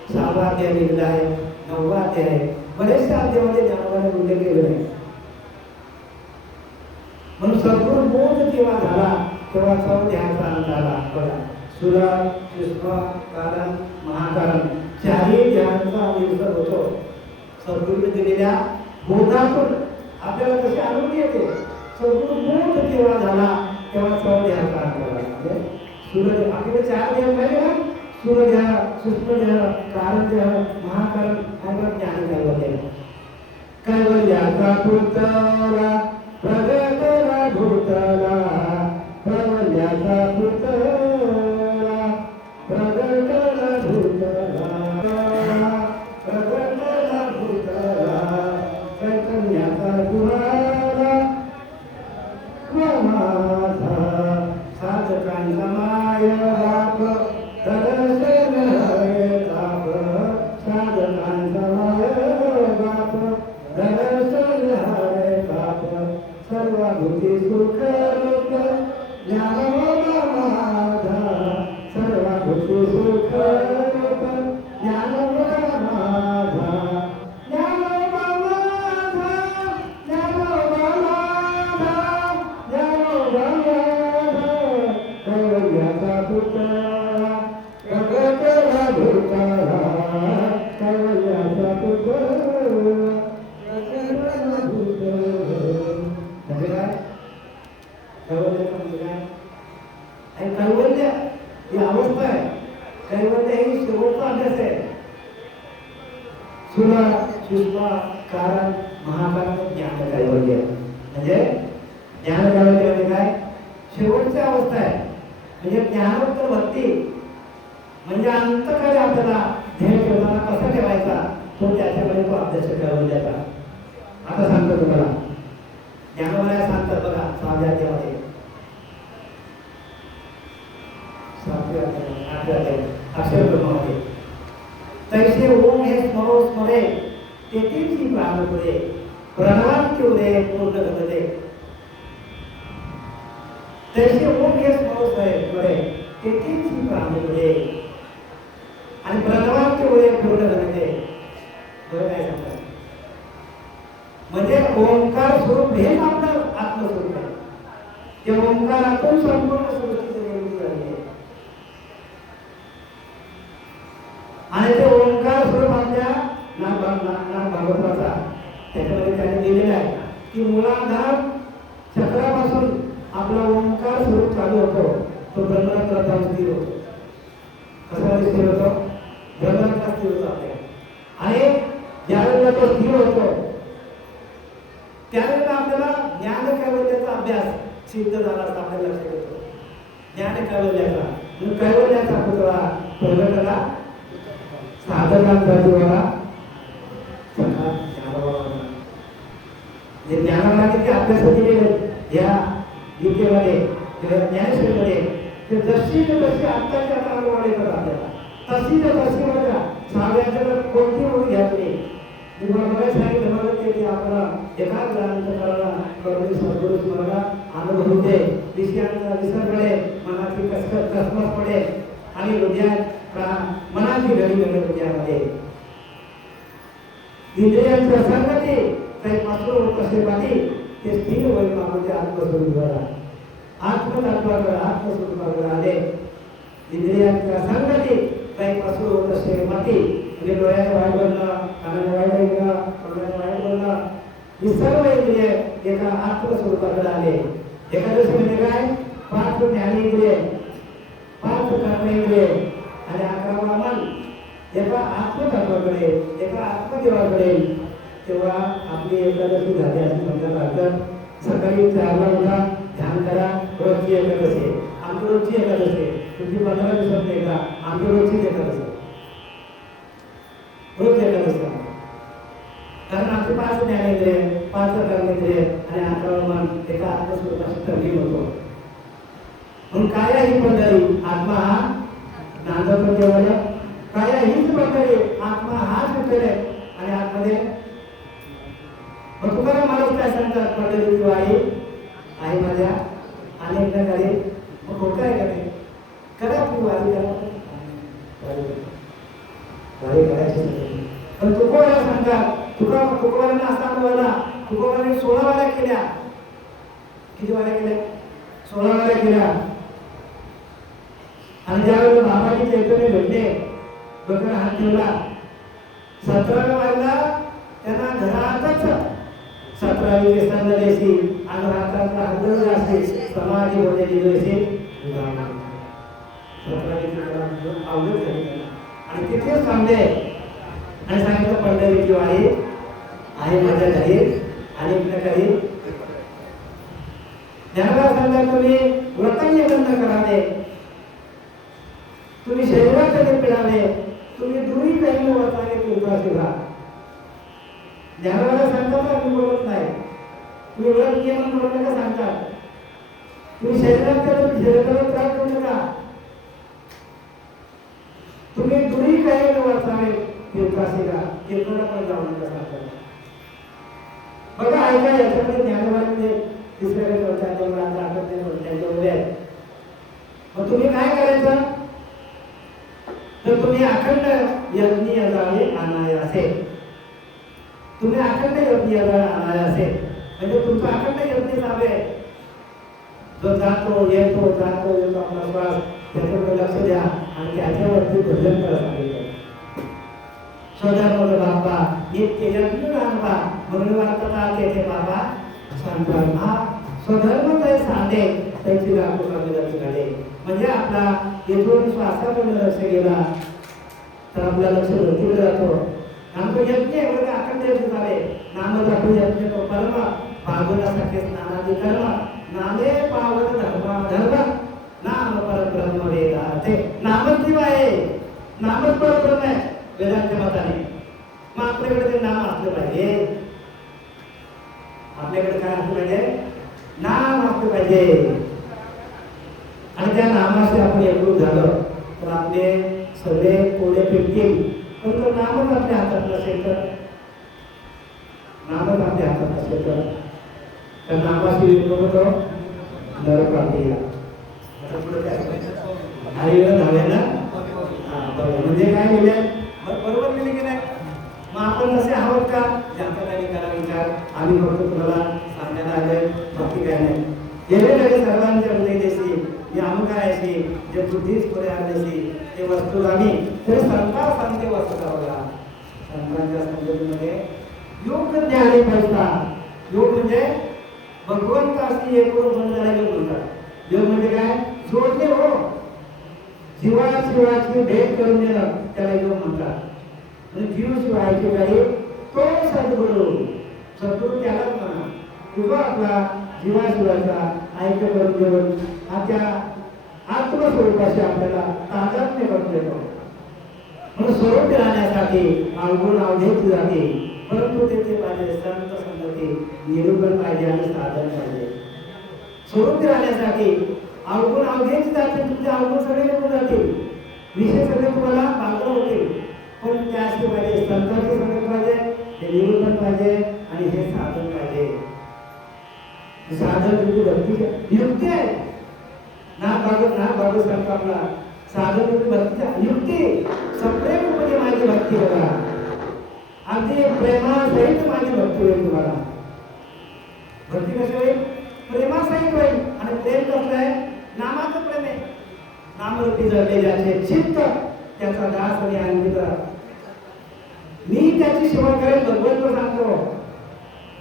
6वा अध्याय लिहिलेला आहे 9वा अध्याय आहे बरेचशा अध्यायामध्ये ज्ञानाने उल्लेख केलेला आहे. म्हणून सद्गुरू बोध जेव्हा झाला तेव्हा सर्व ध्यानाचा अंत आला. बघा सुरा सूक्ष्म कारण महाकारण चारही ध्यानाचा निर्भर होतो. सद्गुरूने दिलेल्या बोधातून आपल्याला कशी अनुभूती येते. सद्गुरू बोध जेव्हा झाला तेव्हा सर्व ध्यानाचा अंत आला. म्हणजे सूर्य आपल्याकडे 4 ध्यान पाहिजे ना सूर्य ध्यान सूक्ष्म ध्यान कारण ध्यान महाकारण आणि ज्ञान कैवल्य कैवल्याचा पुतळा प्रगटला भूतला कैवल्याचा पुतळा प्रगटला भूतला प्रगटला भूतला चैतन्याचा गुहाला माझा साधकांचा माय बाप दर्शन हरे ताप साधकांचा माय बाप दर्शन हरे ताप सर्वभूती सुख रूप ज्ञानोबा माझा सर्वभूती सुख रूप ज्ञानोबा माझा ज्ञानोबा माझा ज्ञानोबा माझा ज्ञानोबा कैवल्याचा पुतळा प्रगटला भूतला कैवल्याचा पुतळा प्रगटला भूतला म्हणजे काय कैवल्य म्हणजे काय आणि कैवल्य ही अवस्था आहे. कैवल्य ही शेवटचा अभ्यास आहे. सुरा सूक्ष्म कारण महाकारण ज्ञान कैवल्य म्हणजे ज्ञान कैवल्य म्हणजे काय शेवटची अवस्था आहे. म्हणजे ज्ञानोत्तर भक्ती म्हणजे अंतकाळी आपल्याला ध्येय ठेवताना कसा ठेवायचा तो त्याच्याकडे तो अभ्यास कैवल्याचा. आता सांगतो तुम्हाला ज्ञानोबा सांगतात बघा 6व्या अध्यायामध्ये 7व्या अध्यायामध्ये 8व्या अध्यायात अक्षर ब्रह्मामध्ये तैसे ओम हे स्मरो स्मरे तेथील प्राण पुढे प्रणवात किवरे पूर्ण घडले. तैसे ओम हे स्मरो स्मरे तेथील प्राण पुढे आणि प्रणवात किवरे पूर्ण घडले. बरं काय सांगतात म्हणजे ओंकार स्वरूप हे आपलं आत्मस्वरूप आहे. ते ओंकारातून संपूर्ण सृष्टीची निर्मिती झाली आहे आणि ते ओंकार स्वरूप आपल्या नाम भागवताचा त्याच्यामध्ये त्याने दिलेला आहे की मूलाधार चक्रापासून आपला ओंकार स्वरूप चालू होतो. तो ब्रह्मरत्न स्थिर होतो. कसा स्थिर होतो ब्रह्मरत्न स्थिर होतो आपल्या सिद्ध झाला असं आपल्याला लक्षात येतो. ज्ञान कैवल्याचा म्हणून कैवल्याचा पुतळा प्रगटला साधकांचा जीवाला सखा ज्ञानोबा. जे ज्ञानामध्ये अभ्यास केले या गीतेमध्ये किंवा ज्ञानेश्वरीमध्ये ते जशी आत्ताच्या काळामध्ये येतात आपल्याला तशी बघा साध्याच्या कोणती मुली घ्यायची. तुम्हाला सांगितलं मला ते आपल्याला एका ग्रहांच्या सद्गुरु तुम्हाला अनुभव होते. विषयांचा विसर पडे, मनाची कसमस पडे आणि हृदयात मनाची घडी घडी हृदयामध्ये इंद्रियांची असंगती काही पासून कसे पाठी ते स्थिर होईल मागूच्या आत्मस्वरूपाला आत्मस्वरूपाकडे आले. इंद्रियांची असंगती काही पासून कसे पाठी म्हणजे डोळ्याने वाईट बोलणं, कानाने वाईट ऐकणं, तोंडाने वाईट बोलणं ही सर्व इंद्रिय एका आत्मस्वरूपाकडे आले. एकादशी म्हणजे काय? 5 ज्ञानेंद्रिय, 5 कर्मेंद्रिय आणि 11वा मन एका आत्मतत्वाकडे, एका आत्मदेवाकडे. तेव्हा आपली एकादशी झाली अशी म्हणतात राहतं. सकाळी 4ला उठा, ध्यान करा. रोजची एकादशी, आमची रोजची एकादशी. तुमची 15 दिवसात नाही का? आमची रोजचीच एकादशी, रोज एकादशी. कारण आमचे 5 ज्ञानेंद्रिय, 5 कर्मेंद्रिय आणि 11वा मन एका आत्मस्वरूपाशी तल्लीन होतो. म्हणून काय ही पंढरी? आत्मा हा नांदतो देवाला. काय हीच पंढरी? आत्मा हाच विठ्ठल आहे. आणि आतमध्ये मग तुम्हाला मला काय सांगतात? पंढरीची वारी आहे माझ्या अनेक नकारे. मग खोटं आहे का ते? करा तुम्ही वारी करा, वारी करायची. पण तुकोबाला सांगतात, तुकोबाला असा अनुभवला. तुकोबाने 16 वाऱ्या केल्या. किती वाऱ्या केल्या? 16 वाऱ्या केल्या. आणि ज्यावेळेला बाबाजी चैतन्य भेटले, डोक्याला हात ठेवला. 17व्या वारीला त्यांना घरातच 17वी केसांना देशी आणि हातातला हलवला असे समाधी होते दिवशी 17वी आवडत झाली आणि तिथेच थांबले आणि सांगितलं पंढरीची वारी आहे माझ्या घरी अनेक नकारी. ज्ञानोबा सांगतात तुम्ही व्रतन्य बंद करावे, तुम्ही शरीराकडे पिळावे, तुम्ही दुरी काही वाचावे कृपा शिवा. ज्ञानोबाला सांगतात मी बोलत नाही. तुम्ही व्रत नियमन करू नका सांगतात. तुम्ही शरीराकडे त्रास करू नका. तुम्ही दुरी काही वाचावे कृपा शिवा. कीर्तनाला पण जाऊ नका सांगतात. बघा ऐका याच्यामध्ये ज्ञानोबाने तिसऱ्या मग तुम्ही काय करायचं? तर तुम्ही अखंड यज्ञ जावे अनायासे. तुम्ही अखंड यज्ञ जावे अनायासे म्हणजे तुमचा अखंड यज्ञ जावे. जो जातो येतो जातो येतो आपला श्वास त्याच्याकडे लक्ष द्या आणि त्याच्यावरती भजन करा सांगितलं. स्वधर्म बाबा नित्य यज्ञ राहता म्हणून वार्ता तेथे बाबा सांगतात. हा स्वधर्म काही सांगे त्याची राखून लक्ष घाले. म्हणजे आपला येथून श्वासाकडे लक्ष गेला तर आपला लक्ष वृत्तीकडे जातो. आमचं यज्ञ एवढं अखंड यज्ञ झाले. नाम दाखवू यज्ञ तो कर्म बाजूला स्नानादी कर्म नामे पावन धर्म नाम परब्रह्म वेदार्थे. नामच जीव आहे, नामच परब्रह्म आहे वेदांच्या मताने. मग आपल्याकडे ते नाम असलं पाहिजे. आपल्याकडे काय असलं पाहिजे? नाम असलं पाहिजे. आणि त्या नामाशी आपण एकरूप झालं तर आपले सगळे कोडे पेटतील. पण तो नामच आपल्या हातात नसेल तर, नामच आपल्या हातात नसेल तर त्या नामाशी विरोध नरक प्राप्तीला धाव्याला म्हणजे काय लिहिले? बरोबर लिहिले की नाही? मग आपण नसे आहोत का? ज्यांचा काही करा विचार. आम्ही फक्त तुम्हाला सांगण्यात आले, बाकी काय नाही. गेले लगे सर्वांच्या हृदय देशी मी आम्ही काय अशी जे बुद्धीच पुढे आणण्याची ते वस्तू आम्ही ते संतार सांगते वस्तू करावला. संतांच्या समजुतीमध्ये योग ज्ञानी पैसा. योग म्हणजे भगवंताशी एकरूप होण्याला योग म्हणतात. योग म्हणजे काय? जोडणे हो. जीवाशिवाची भेट करून देणं त्याला योग म्हणतात. म्हणजे जीव शिवायची काही तो सद्गुरू. सद्गुरू त्यालाच म्हणा. तुझा आपला जीवाशिवाचा ऐक्य करून देऊन त्या आत्मस्वरूपाशी आपल्याला तादात्म्य करून देतो. म्हणून स्वरूप राहण्यासाठी अवगुण अवघेची जाते, परंतु तेथे पाहिजे संत संगती, निरूपण पाहिजे आणि साधन पाहिजे. स्वरूप राहण्यासाठी अवगुण अवघेची जाते, तुमचे अवगुण सगळे निघून जातील, विषय सगळे तुम्हाला बांधव होतील, पण त्याशी पाहिजे संतांची संगत पाहिजे, हे निरूपण पाहिजे आणि हे साधन पाहिजे. साधन तुमची भक्तीची युक्ती आहे ना बाबू सांगतो आपला साधन तुमची भक्तीची युक्ती. सप्रेम म्हणजे माझी भक्ती करा, अगदी प्रेमासहित माझी भक्ती होईल. तुम्हाला भक्ती कशी होईल? प्रेमासहित होईल. आणि प्रेम कसं आहे? नामाचं प्रेम आहे. नामरूपी जळले ज्याचे चित्त त्याचा दास आणि अन्वित, मी त्याची सेवा करेल. भगवंत सांगतो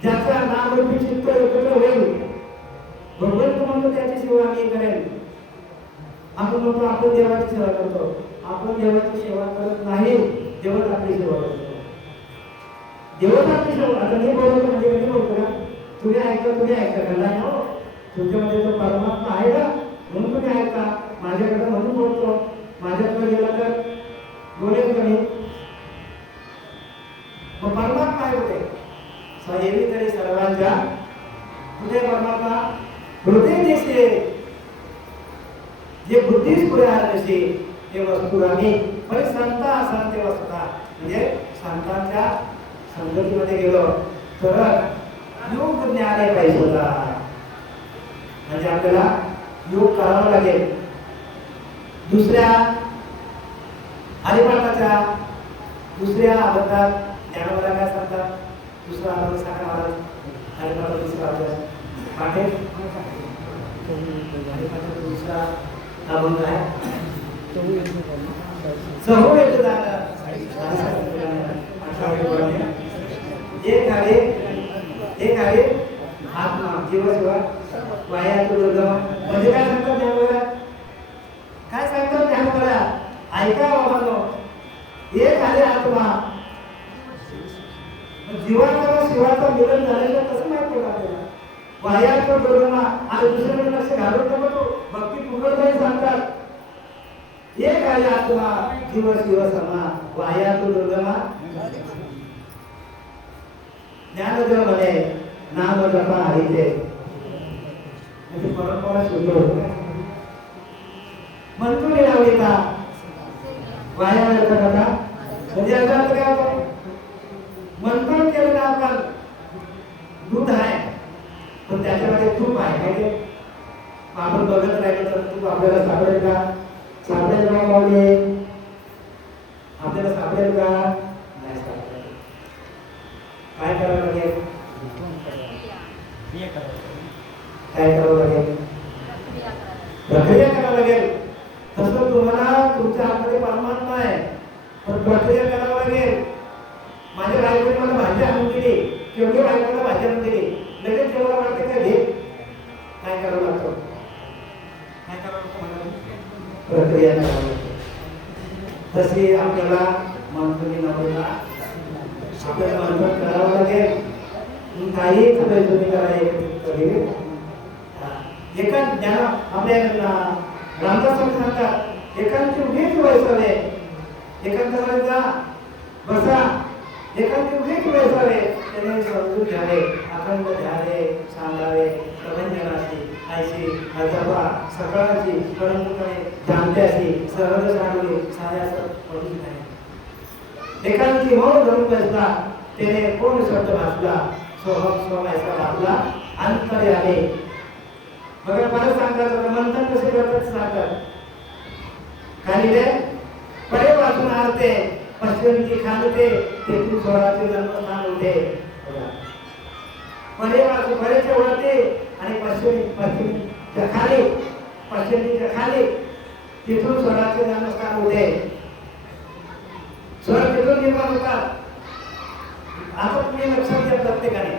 ज्याचा नामरूपी चित्त एकत्र होईल, भगवंत म्हणतो त्याची सेवा मी करेल. आपण म्हणतो आपण देवाची सेवा करतो, आपण देवाची सेवा करत नाही, देवच आपली सेवा करतो. देवच आपली सेवा. आता मी बोलतो म्हणजे कधी बोलतो का? तुम्ही ऐका का नाही हो, तुमच्यामध्ये तो परमात्मा आहे का म्हणून तुम्ही ऐका. माझ्याकडे म्हणून बोलतो, माझ्याकडे गेला तर बोलेल का मी? मग परमात्मा काय होते? सहेवी तरी सर्वांच्या कुठे परमात्मा? हृदय दिसते, जे बुद्धीस पुढे आले नसते ते वस्तू आम्ही पण संत असाल ते वस्तुता. म्हणजे संतांच्या संगतीमध्ये गेलो तर योग ज्ञान पाहिजे होता. म्हणजे आपल्याला योग करावा लागेल. दुसऱ्या हरिपाठाच्या दुसऱ्या अभंगात ज्ञानोबा काय सांगतात? दुसरा अभंग सांगा महाराज. हरिपाठ दुसरा पाठे हरिपाठाचा दुसरा अभंग आहे सहो येत जागा एक आहे आत्मा जीवशिवा वायातून दुर्गम. म्हणजे काय सांगतात ज्ञानोबा? काय सांगतात ज्ञानोबा? ऐका बाबांनो, एक आहे आत्मा, जीवाचा शिवाचा मिलन झालेलं कसं माहित पडलं आपल्याला? वायातून दुर्गम आणि दुसऱ्याकडे लक्ष घालून नको. भक्ती पूर्णपणे सांगतात एक आहे आत्मा जीव शिव समा वायातून दुर्गमा. ज्ञानदेव म्हणे नाम जपा हरीचे. म्हणजे परंपरा शुद्ध होत म्हणतो लावता वाया कथा. म्हणजे याचा अर्थ काय होतो? मंथन केलेलं आपण दूध आहे पण त्याच्यामध्ये तूप आहे. म्हणजे आपण बघत राहिलो तर तूप आपल्याला सापडेल का? सापडेल का पाहुणे? आपल्याला सापडेल का? नाही सापडेल. काय करावं लागेल? काय करावं लागेल? प्रक्रिया करावं लागेल. तसं तुम्हाला तुमच्या आतमध्ये परमात्मा आहे पण प्रक्रिया करावं लागेल. माझ्या बायकोने मला भाजी आणून दिली, केवढी बायकोला भाजी आणून दिली, लगेच जेव्हा वाटते का घे. काय करावं लागतं? काय करावं लागतं? प्रक्रिया करावी लागते. तशी आपल्याला मंथनी नवला आपल्याला मंथन करावं लागेल. काही तुम्ही करायला एका ज्ञान आपल्या रामदास सांगतात एकांती उभीच वैसावे, एकांताकडे जा बसा, एकांती उभीच वैसावे. त्याने समजून घ्यावे, अखंड ध्याने सांगावे. प्रबंधनाची आयशी अथवा सकाळची परंतुकडे जाणत्याची सहज सांगली साऱ्यास पडून नाही. एकांती मौन धरून बसला, त्याने कोण शब्द भासला, सोहम सोमायचा भासला अंतरे आले. बघा परत सांगतात मंथन कसे करतात सांगतात. खाली परे वाचून आरते पश्चिमची खालते तेथून स्वराचे जन्मस्थान होते. परे वाचून परेच्या वरते आणि पश्चिमच्या खाली पश्चिमच्या खाली तिथून स्वराचे जन्मस्थान होते. स्वर तिथून निर्माण होतात. आता तुम्ही लक्षात घ्या प्रत्येकाने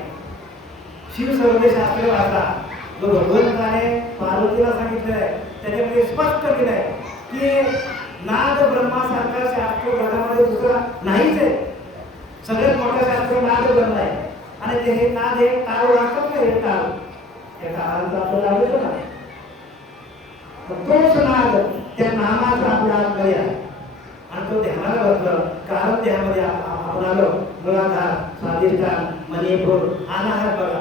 शिव सर्वशास्त्र वाचा जो भगवंताने पार्वतीला सांगितलंय त्याच्यामध्ये स्पष्ट केलंय की नाद ब्रह्मासारखा शास्त्र जगामध्ये दुसरा नाहीच आहे. सगळ्यात मोठा शास्त्र नाद ब्रह्म आहे. आणि ते हे नाद हे टाळ वाचत नाही. हे टाळ एका आहाराचा आपण लावतो ना, तोच नाद त्या नामाचा आपल्या आतमध्ये आहे आणि तो ध्यानाला बसलं. कारण ध्यानामध्ये आपण आलो मूलाधार, स्वाधिष्ठान, मणिपूर, अनाहत. बघा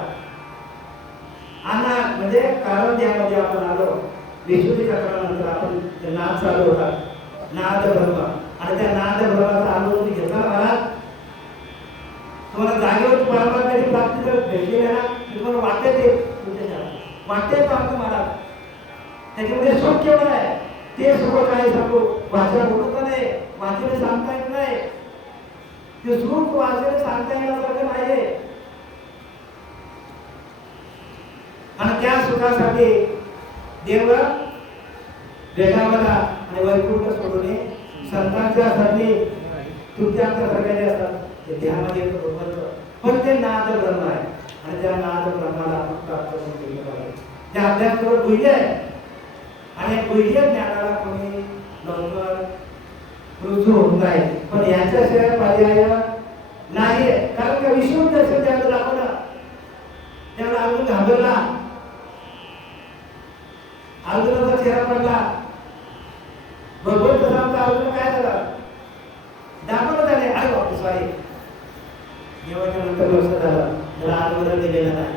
अनाहत म्हणजे कारण ध्यानामध्ये आपण आलो. विशुद्धी चक्रानंतर आपण नाद चालू होता, नाद ब्रह्म, आणि त्या नाद ब्रह्माचा अनुभव घेतला. मला तुम्हाला जागेवर परमात्म्याची प्राप्ती जर भेटली ना, तुम्हाला वाटते ते तुमच्या वाटते प्राप्त मला. त्याच्यामध्ये सुख केवढं आहे ते सुख काय सांगू, भाषा बोलत नाही, वाचन सांगता येत नाही. ते सुख वाचन सांगता येण्यासारखं नाहीये. आणि त्या सुखासाठी देव वेगावला आणि वैकुंठ सोडून संतांच्या साठी तुमच्या सगळ्याचे असतात ते ध्यानामध्ये पण ते नाद ब्रह्म आहे आणि त्या नाद ब्रह्माला आपण प्राप्त करून घेतलं पाहिजे. ते आपल्याजवळ गुह्य आहे आणि गुह्य ज्ञानाला कोणी लवकर रुजू होत नाही. पण याच्याशिवाय पर्याय नाही. कारण का विष्णू दर्शन त्याला दाखवलं, त्याला अर्जुन घाबरला, अर्जुनाचा चेहरा पडला. भगवंत सांगता अर्जुन काय झालं दाखवलं त्याने, अरे बापू सॉरी, देवाच्या नंतर लक्षात झालं त्याला आत्मदर्शन दिलेलं नाही.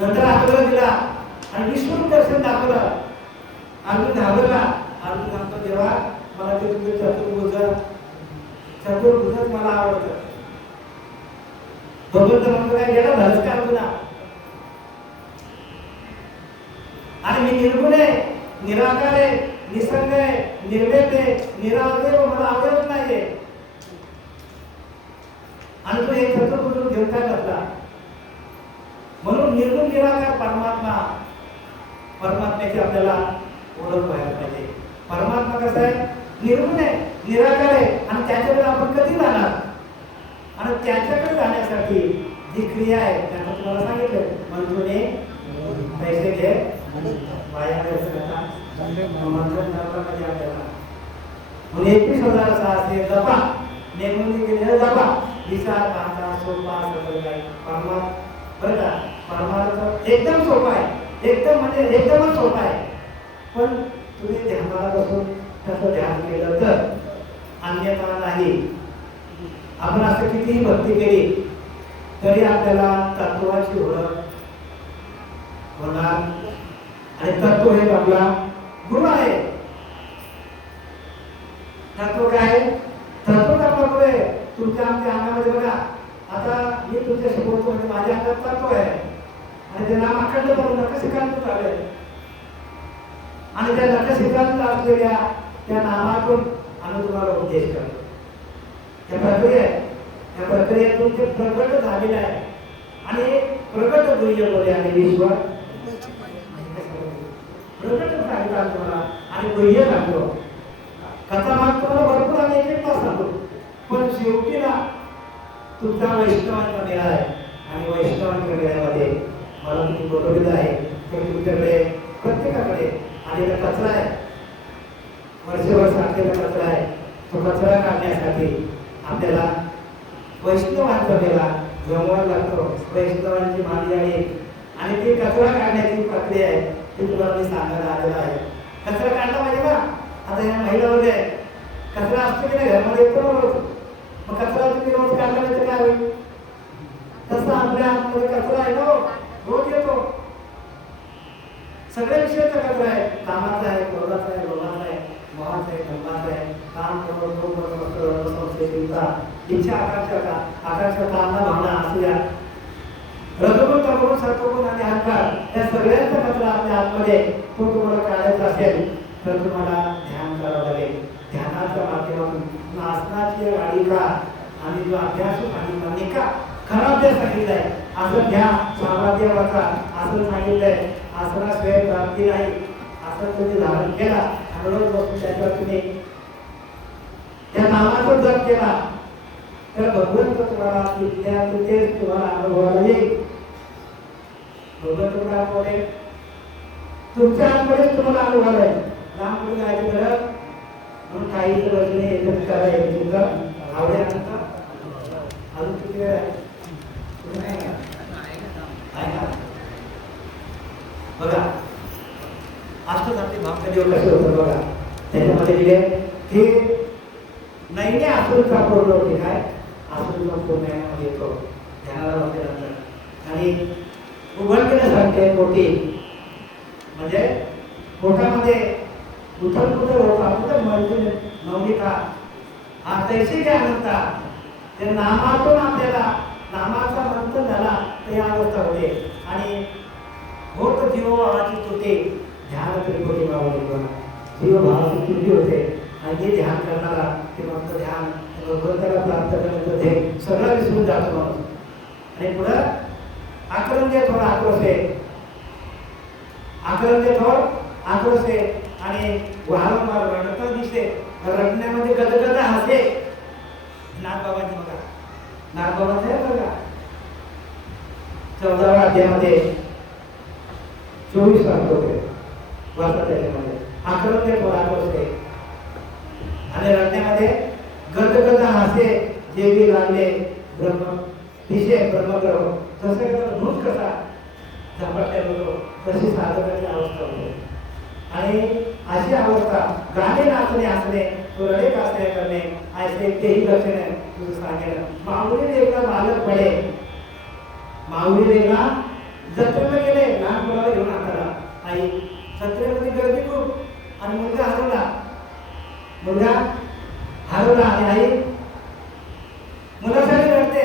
नंतर आत्मदर्शन दिला आणि विष्णू दर्शन दाखवलं. अर्जुन घाबरला. अर्जुन सांगतो देवा मला ते तुझे चतुर्भुजच मला आवडतं. भगवंत म्हणतो काय गेला झालंच का अर्जुना, आणि मी निर्गुण आहे, निराकार आहे, निसंग आहे, निर्वेद आहे, निरावय, मला आवडत नाहीये. आणि तो एक चतुर्भुज घेऊन काय करता. म्हणून निर्गुण निराकार परमात्मा, परमात्म्याची आपल्याला ओळख व्हायला पाहिजे. परमात्मा कसा आहे, निर्गुण आहे, निराकार आहे, आणि त्याच्याकडे आपण कधी जाणार. आणि त्याच्याकडे जाण्यासाठी जी क्रिया आहे त्याला तुम्हाला सांगितलं, मंजुने पैसे घे वाया म्हणून 21,600 जपा नेमून गेलेला जपा विचार पाहता सोपा सगळं काही परमात्मा. बरं का, परमार्थ एकदम सोपा आहे, एकदम म्हणजे एकदमच सोपा आहे. पण तुम्ही ध्यानाला बसून त्याचं ध्यान केलं तर अन्यथा नाही. आपण असं कितीही भक्ती केली तरी आपल्याला तत्वाची ओळख होणार. आणि तत्व हे आपला गुण आहे. तत्व काय, तत्व आपला गुण आहे. तुमच्या आमच्या अंगामध्ये बघा, आता मी तुमच्याशी बोलतो म्हणजे माझ्या अंगात तत्व आहे आणि ते नाम अखंड करून नखशिखांत झालंय. आणि त्या नखशिखांत असलेल्या त्या नामातून आम्ही तुम्हाला उपदेश करतो. त्या प्रक्रिया आहे, त्या प्रक्रियेतून ते प्रगट झालेलं आहे. आणि प्रगट गुह्य बोले आणि विश्व प्रगट सांगतात तुम्हाला आणि गुह्य सांगतो. कथा भाग तुम्हाला भरपूर आणि एक तास सांगतो. पण शेवटी ना तुमचा वैष्णवांचा मेळा आहे आणि वैष्णवांच्या मेळ्यामध्ये मला तुम्ही बोलवलेलं आहे तर तुमच्याकडे प्रत्येकाकडे आलेला कचरा आहे, वर्षभर साठलेला कचरा आहे. तो कचरा काढण्यासाठी आपल्याला वैष्णवांचा मेळा जमवायला लागतो. वैष्णवांची मांदियाळी आणि ती कचरा काढण्याची प्रक्रिया आहे ती तुम्हाला मी सांगायला आलेला आहे. कचरा काढला पाहिजे ना. आता या महिला वगैरे कचरा असतो की नाही घरामध्ये येतो ना रोज, मग कचरा तुम्ही रोज काढला नाही तर काय होईल. तसं आपल्या आतमध्ये कचरा आहे ना, रोज येतो. सगळ्या विषयाचा कचरा आहे, कामाचा आहे, क्रोधाचा आहे, लोभाचा आहे, मोहाचा आहे, धर्माचा आहे. काम करून इच्छा आकांक्षा कामना भावना असल्या रजोगुण तमोगुण सत्वगुण आणि अहंकार या सगळ्यांचा कचरा आपल्या आतमध्ये तो तुम्हाला काढायचा असेल तर तुम्हाला ध्यान करावं लागेल. ध्यानाच्या माध्यमातून आसनाची गाडिका आणि जो अभ्यास सांगितला निका खरा अभ्यास सांगितलाय. असं घ्या सामर्थ्य वाचा असं सांगितलंय. आसनाशिवाय प्राप्ती नाही. असं तुम्ही धारण केला आणि रोज बसून त्याच्यावर तुम्ही त्या नामाचा जप केला तर भगवंत तुम्हाला तिथेच तुम्हाला अनुभवाला येईल. भगवंत तुम्हाला बोले तुमच्या आतमध्येच तुम्हाला अनुभव आहे. लांब कुठे जायचं गरज म्हणून काही वचने एकच करायचं आवड्यानंतर अजून किती वेळ आहे. बघा अष्टसात्विक भाव कधी कसे होतं बघा. त्याच्यामध्ये दिले की नैने आसुरचा पूर्ण होते काय आसुरचा पूर्ण येतो ध्यानाला बसल्यानंतर आणि उघडलेल्यासारखे पोटी म्हणजे पोटामध्ये उथल पुथल होता कुठं म्हणजे नवनिका हा तैसे जे म्हणता ते नामातून आपल्याला नामाचा मंत्र झाला तर या अवस्था होते आणि होत जीवभावाची तुटे ध्यान त्रिकोटी भाव जीवभावाची तुटी होते आणि ते ध्यान करणारा ते मंत्र ध्यान भगवंताला प्राप्त करण्याचं ते सगळं विसरून जातो माणूस. आणि पुढं आकलन दे थोडा आक्रोश आहे आकलन दे थोड आक्रोश आहे आणि वारंवार रडता दिसते रडण्यामध्ये गदगद हसे नागबाबांची बघा नागबाबांचं आहे बघा 14व्या अध्यायामध्ये 24 होते वाचता त्याच्यामध्ये आकलन दे थोडा आक्रोश आहे आणि रडण्यामध्ये गदगद हसे जे बी लागले ब्रह्म दिशे ब्रह्मग्रह तसं भूत कसा झपाटल्या होतो तशी साधकाची अवस्था होते. आणि अशी अवस्था गाणे नाचणे हसणे तो रडे कासणे करणे ऐसे तेही लक्षणे तुझं सांगेल. माऊली एकदा बालक पडे माऊली वेगळा जत्रेला गेले लहान मुलाला घेऊन हाताला आई जत्रेमध्ये गर्दी खूप आणि मुलगा हरवला आणि आई मुलासाठी रडते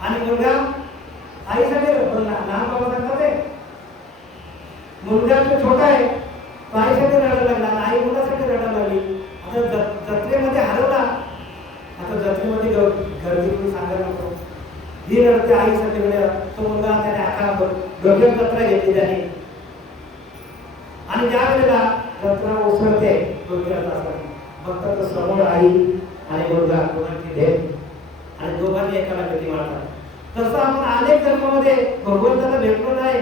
आणि मुलगा आईसाठी लहान बाबा सांगतात मुलगा तो छोटा आहे तो आईसाठी रडायला लागला आणि आई मुलासाठी रडायला लागली. आता जत्रेमध्ये हरवला आता जत्रेमध्ये गर्दी कोणी सांगायला नको ही रडते आईसाठी तो मुलगा त्याने आका डोक्यात जत्रा घेतली त्याने आणि ज्या वेळेला जत्रा उसळते डोक्यात असताना फक्त तो समोर आई आणि मुलगा दोघांची भेट आणि दोघांनी एकाला भेटी मारतात. तसं आपण अनेक जन्मामध्ये भगवंताला भेटलो नाही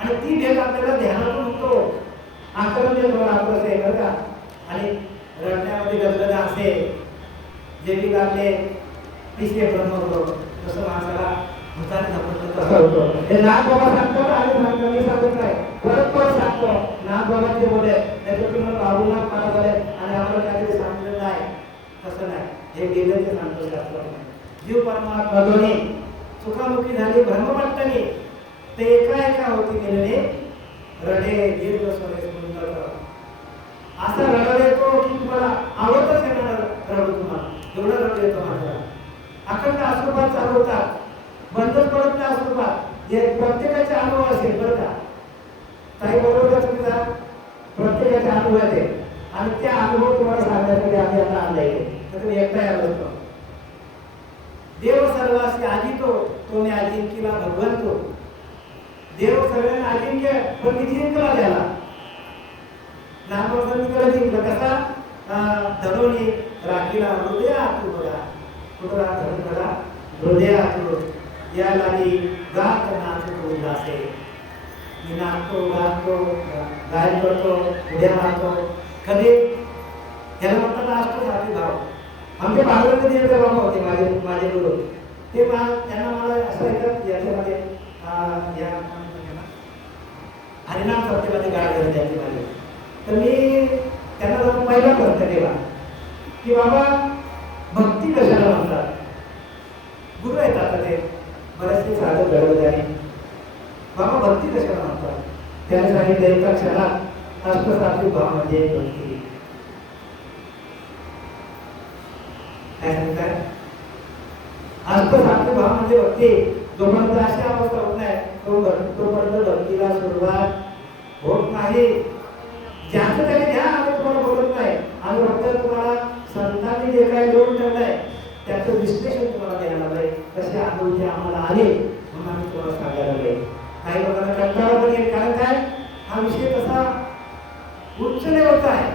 आणि ती भेट आपल्याला ध्यानातून होतो आकलन जे थोडा आक्रोश आहे बरं का आणि रडण्यामध्ये गदगद असे जे बी लागले तिसरे ब्रह्मग्रह तसं माणसाला भूताने झपटलं तसं होतं. हे नागबाबा सांगतात आणि सांगतो मी सांगत नाही परत सांगतो नागबाबांचे बोले त्याच्यातून मला बाबूनाथ महाराज आले आणि आम्हाला काहीतरी सांगितलं नाही तसं नाही हे गेलं ते सांगतो शास्त्राने. जीव परमात्मा दोन्ही सुखामुखी झाली ब्रह्मपट्टनी ते एका होती गेलेले रडे दीर्घ स्वरे सुंदर असा रडा येतो की तुम्हाला आवडतच येणार रडू तुम्हाला एवढा रडू येतो माझ्या अखंड अश्रुपात चालू होतात बंदच पडत नाही अश्रुपात हे प्रत्येकाचे अनुभव असेल बरं का काही बरोबर चुकीचा प्रत्येकाचे अनुभव आहे आणि त्या अनुभव तुम्हाला सांगण्यासाठी आम्ही आता आणलाय तर तुम्ही एकटा यायला होतो. देव सर्वांशी आजितो तो मी अजिंक्यला भगवंतो देव सगळ्यांना अजिंक्य पण मी जिंकला त्याला नामवर्धन मी त्याला जिंकला कसा धरोनी राखीला हृदयात तू बघा कुठला धरून बघा हृदयात तू या लागी गात नाचतो उल्हासे मी नाचतो गातो गायन करतो उड्या मारतो कधी त्याला म्हणतात अष्टसात्विक भाव. आमचे बालवंत देवते बाबा होते माझे गुरु ते त्यांना मला असं ऐकत याच्यामध्ये या हरिनाम सप्तेमध्ये गाय झाली त्यांची माझी तर मी त्यांना जाऊन पहिला प्रश्न केला की बाबा भक्ती कशाला म्हणतात. गुरु आहेत आता ते बरेचसे साधक घडवले आणि बाबा भक्ती कशाला म्हणतात. त्याने सांगितलं एका क्षणात अष्टसात्विक भाव म्हणजे भक्ती. काय सांगताय अष्टसात्विक भाव म्हणजे भक्ती. जोपर्यंत अशी अवस्था होत नाही तोपर्यंत भक्तीला सुरुवात होत नाही. ज्याचं त्याने घ्या आम्ही तुम्हाला बोलत नाही आम्ही फक्त तुम्हाला संतांनी जे काही लिहून ठेवलंय त्याचं विश्लेषण तुम्हाला द्यायला पाहिजे कसे अनुभव आम्हाला आले म्हणून आम्ही तुम्हाला सांगायला पाहिजे. काही लोकांना कंटाळा पण येईल कारण काय हा विषय तसा उच्च लेवलचा आहे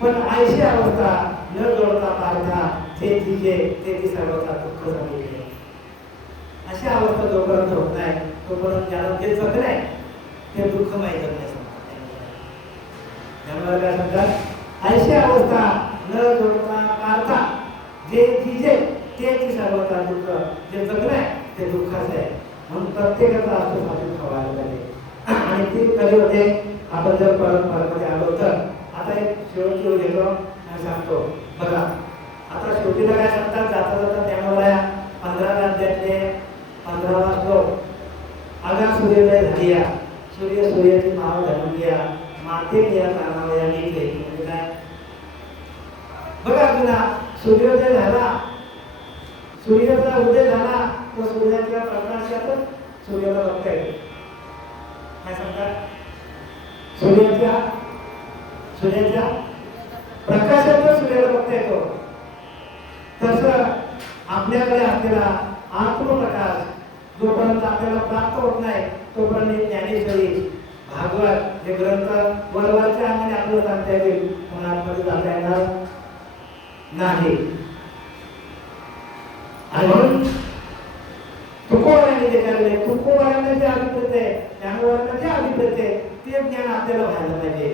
पण आयशी अवस्था न जोडता पारता ते तिचे ते ती सर्वता दुःख सांगितले. अशी अवस्था जोपर्यंत होत नाही तोपर्यंत ज्याला जे जगलंय ते दुःखमय जगणे त्यामुळे काय सांगतात अशी अवस्था न जोडता पारता जे तिचे ते ती सर्वता दुःख जे जगलंय ते दुःखाचं आहे म्हणून प्रत्येकाचा अष्टसात्विक व्हायला पाहिजे. आणि ती कधी होते आपण जर परत आलो तर. आता एक शेवटची ओळ घेतो आणि सांगतो बघा. आता शेवटीला काय सांगतात, जाता जाता त्यामुळे 15 अध्यायातले 15वा श्लोक. आगा सूर्योदय झालिया, सूर्याची नाव धरलिया, माते या कानावया नीचे. म्हणजे काय बघा अर्जुना, सूर्योदय झाला, सूर्याचा उदय झाला, तो सूर्याच्या प्रकाशातच सूर्याला बघता येतो. काय सांगतात, सूर्याच्या प्रकाशातच सूर्याला बघता येतो. तसं आपल्याकडे असलेला आत्मप्रकाश जोपर्यंत आपल्याला प्राप्त होत नाही तोपर्यंत ज्ञानेश्वरी भागवत हे ग्रंथ वरवरच्या अंगाने आपल्याला सांगता येतील, पण आतमध्ये जाता येणार नाही. आणि म्हणून तुकोबाराने जे केलेले, तुकोबाराने जे अभिप्रेत आहे, ज्ञानोबाराने जे अभिप्रेत आहे, ते ज्ञान आपल्याला व्हायला पाहिजे.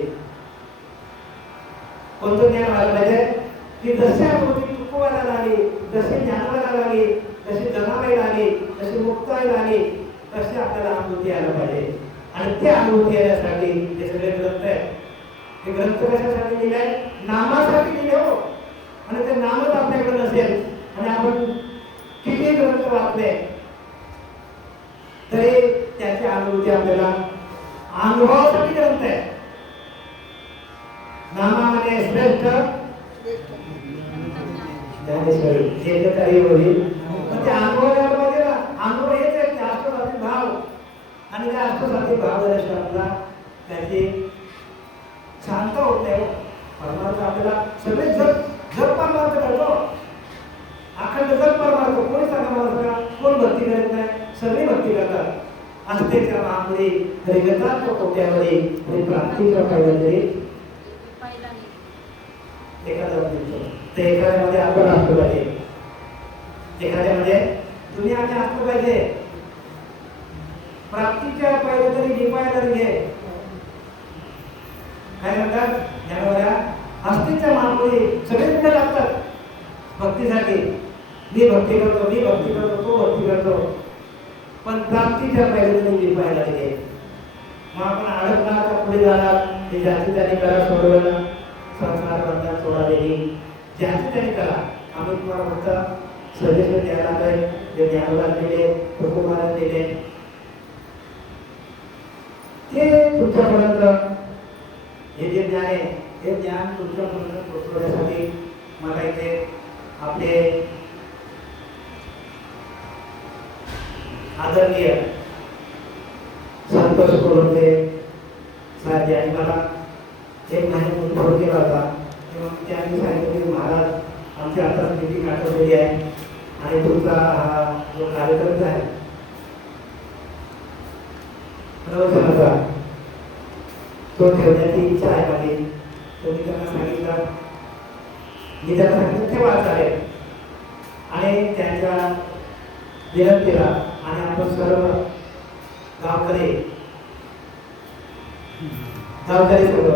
कोणतं ज्ञान व्हायला पाहिजे की जसे अनुभूती तुकोबाराला आली, जसे ज्ञानोबाराला आली, जशी जनाबाईला आली, जशी मुक्ताईला आली, तशी आपल्याला अनुभूती यायला पाहिजे. आणि त्या अनुभूती येण्यासाठी हे सगळे ग्रंथ आहेत. हे ग्रंथ कशासाठी लिहिले आहे? नामासाठी लिहिले हो. आणि ते नामच आपल्याकडे नसेल आणि आपण किती ग्रंथ वाचले तरी त्याची अनुभूती आपल्याला अनुभवासाठी ग्रंथ आहे. नामामध्ये श्रेष्ठ ज्ञानेश्वरी एक काही होईल, पण ते अनुभवाला पाहिजे ना. अनुभव हेच आहे की अष्टसात्विक भाव, आणि त्या अष्टसात्विक भाव झाल्याशिवाय आपला त्याची शांत होत नाही. परमार्थ आपल्याला सगळे जग परमार्थ करतो, अखंड जग परमार्थ. कोणी सांगा, कोण भक्ती करत नाही? सगळी भक्ती करतात. असतेच्या महापुरी हरिगतात तो कोट्यावरी प्राप्तीच्या पाहिजे एखाद्यामध्ये आपण असलं पाहिजे, एखाद्यामध्ये दुनिया आणि असलं पाहिजे. प्राप्तीच्या पाहिजे तरी निपायला घे. काय म्हणतात ज्ञानोबा, असतेच्या महापुरी सगळे कुठे लागतात भक्तीसाठी. मी भक्ती करतो, तो भक्ती करतो, पण प्राप्तीच्या पाहिजे तरी निपायला घे. मग आपण अडकला पुढे जाणार. हे ज्याची त्याने करा सोडवलं, संसार बंधन सोडालेली ज्याची त्याने करा. आम्ही तुम्हाला फक्त सजेशन द्यायला आहे. जे ज्ञानोबा दिले, तुकोबाला दिले, ते तुमच्यापर्यंत हे जे ज्ञान आहे, हे ज्ञान तुमच्यापर्यंत पोहोचवण्यासाठी मला इथे आपले आदरणीय संतोष कोलंबे साहेब यांनी मला एक महिन्यापूर्वी फोन केला होता. तेव्हा त्यांनी सांगितलं की महाराज, आमची आता मीटिंग आठवलेली आहे आणि तुमचा हा जो कार्यक्रम आहे प्रवचनाचा, तो ठेवण्याची इच्छा आहे माझी. तर मी त्यांना सांगितलं ठेवा चालेल. आणि त्यांच्या विनंतीला आणि आपण सर्व गावकरी सर्व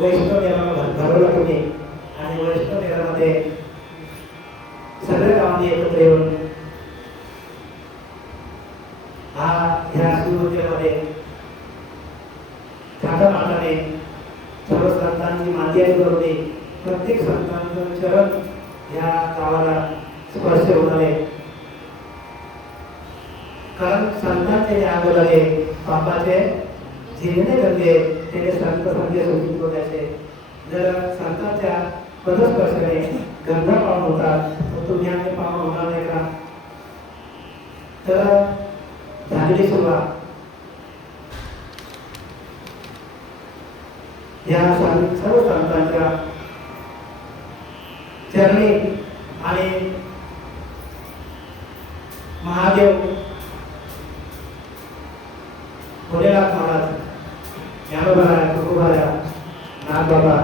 वैष्णव देवाला भरवला तुम्ही. आणि वैष्णव देवामध्ये सगळ्या गावांनी एकत्र येऊन ह्या शिवमंदिरामध्ये थाटामाटाने सर्व संतांची मांदियारी बनवली. प्रत्येक संतांचं चरण ह्या गावाला स्पर्श होणार आहे. कारण संतांचे आगोदरे पापाचे झिरणे गंगे त्याने संत संदेश होण्याचे. जर संतांच्या पदस्पर्शाने गंगा पावन होतात तर तुम्ही आम्ही पावन होणार नाही का? तर झालेली सुरुवात या सर्व संतांच्या चरणी आणि महादेव भोलेनाथ महाराज, ज्ञानोबा, तुकोबारा, नागबाबा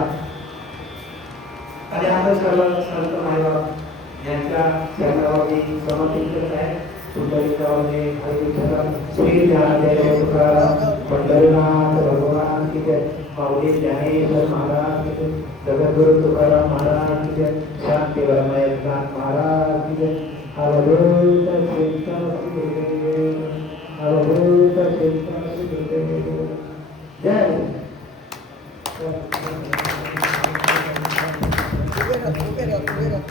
आणि आपण सर्व संत मायबाप यांच्या चरणावरती समर्पित करत आहे. सुंदरीकावरती हरिविठ्ठल श्री ज्ञानदेव तुकाराम पंढरीनाथ भगवान की जय. माऊली ज्ञानेश्वर महाराज की जय. जगद्गुरु तुकाराम महाराज की जय. शांती वर्मयनाथ महाराज की जय. अवधूत चिंतन अवधूत चिंतन उभे राहा, उभे राहा, उभे राहा.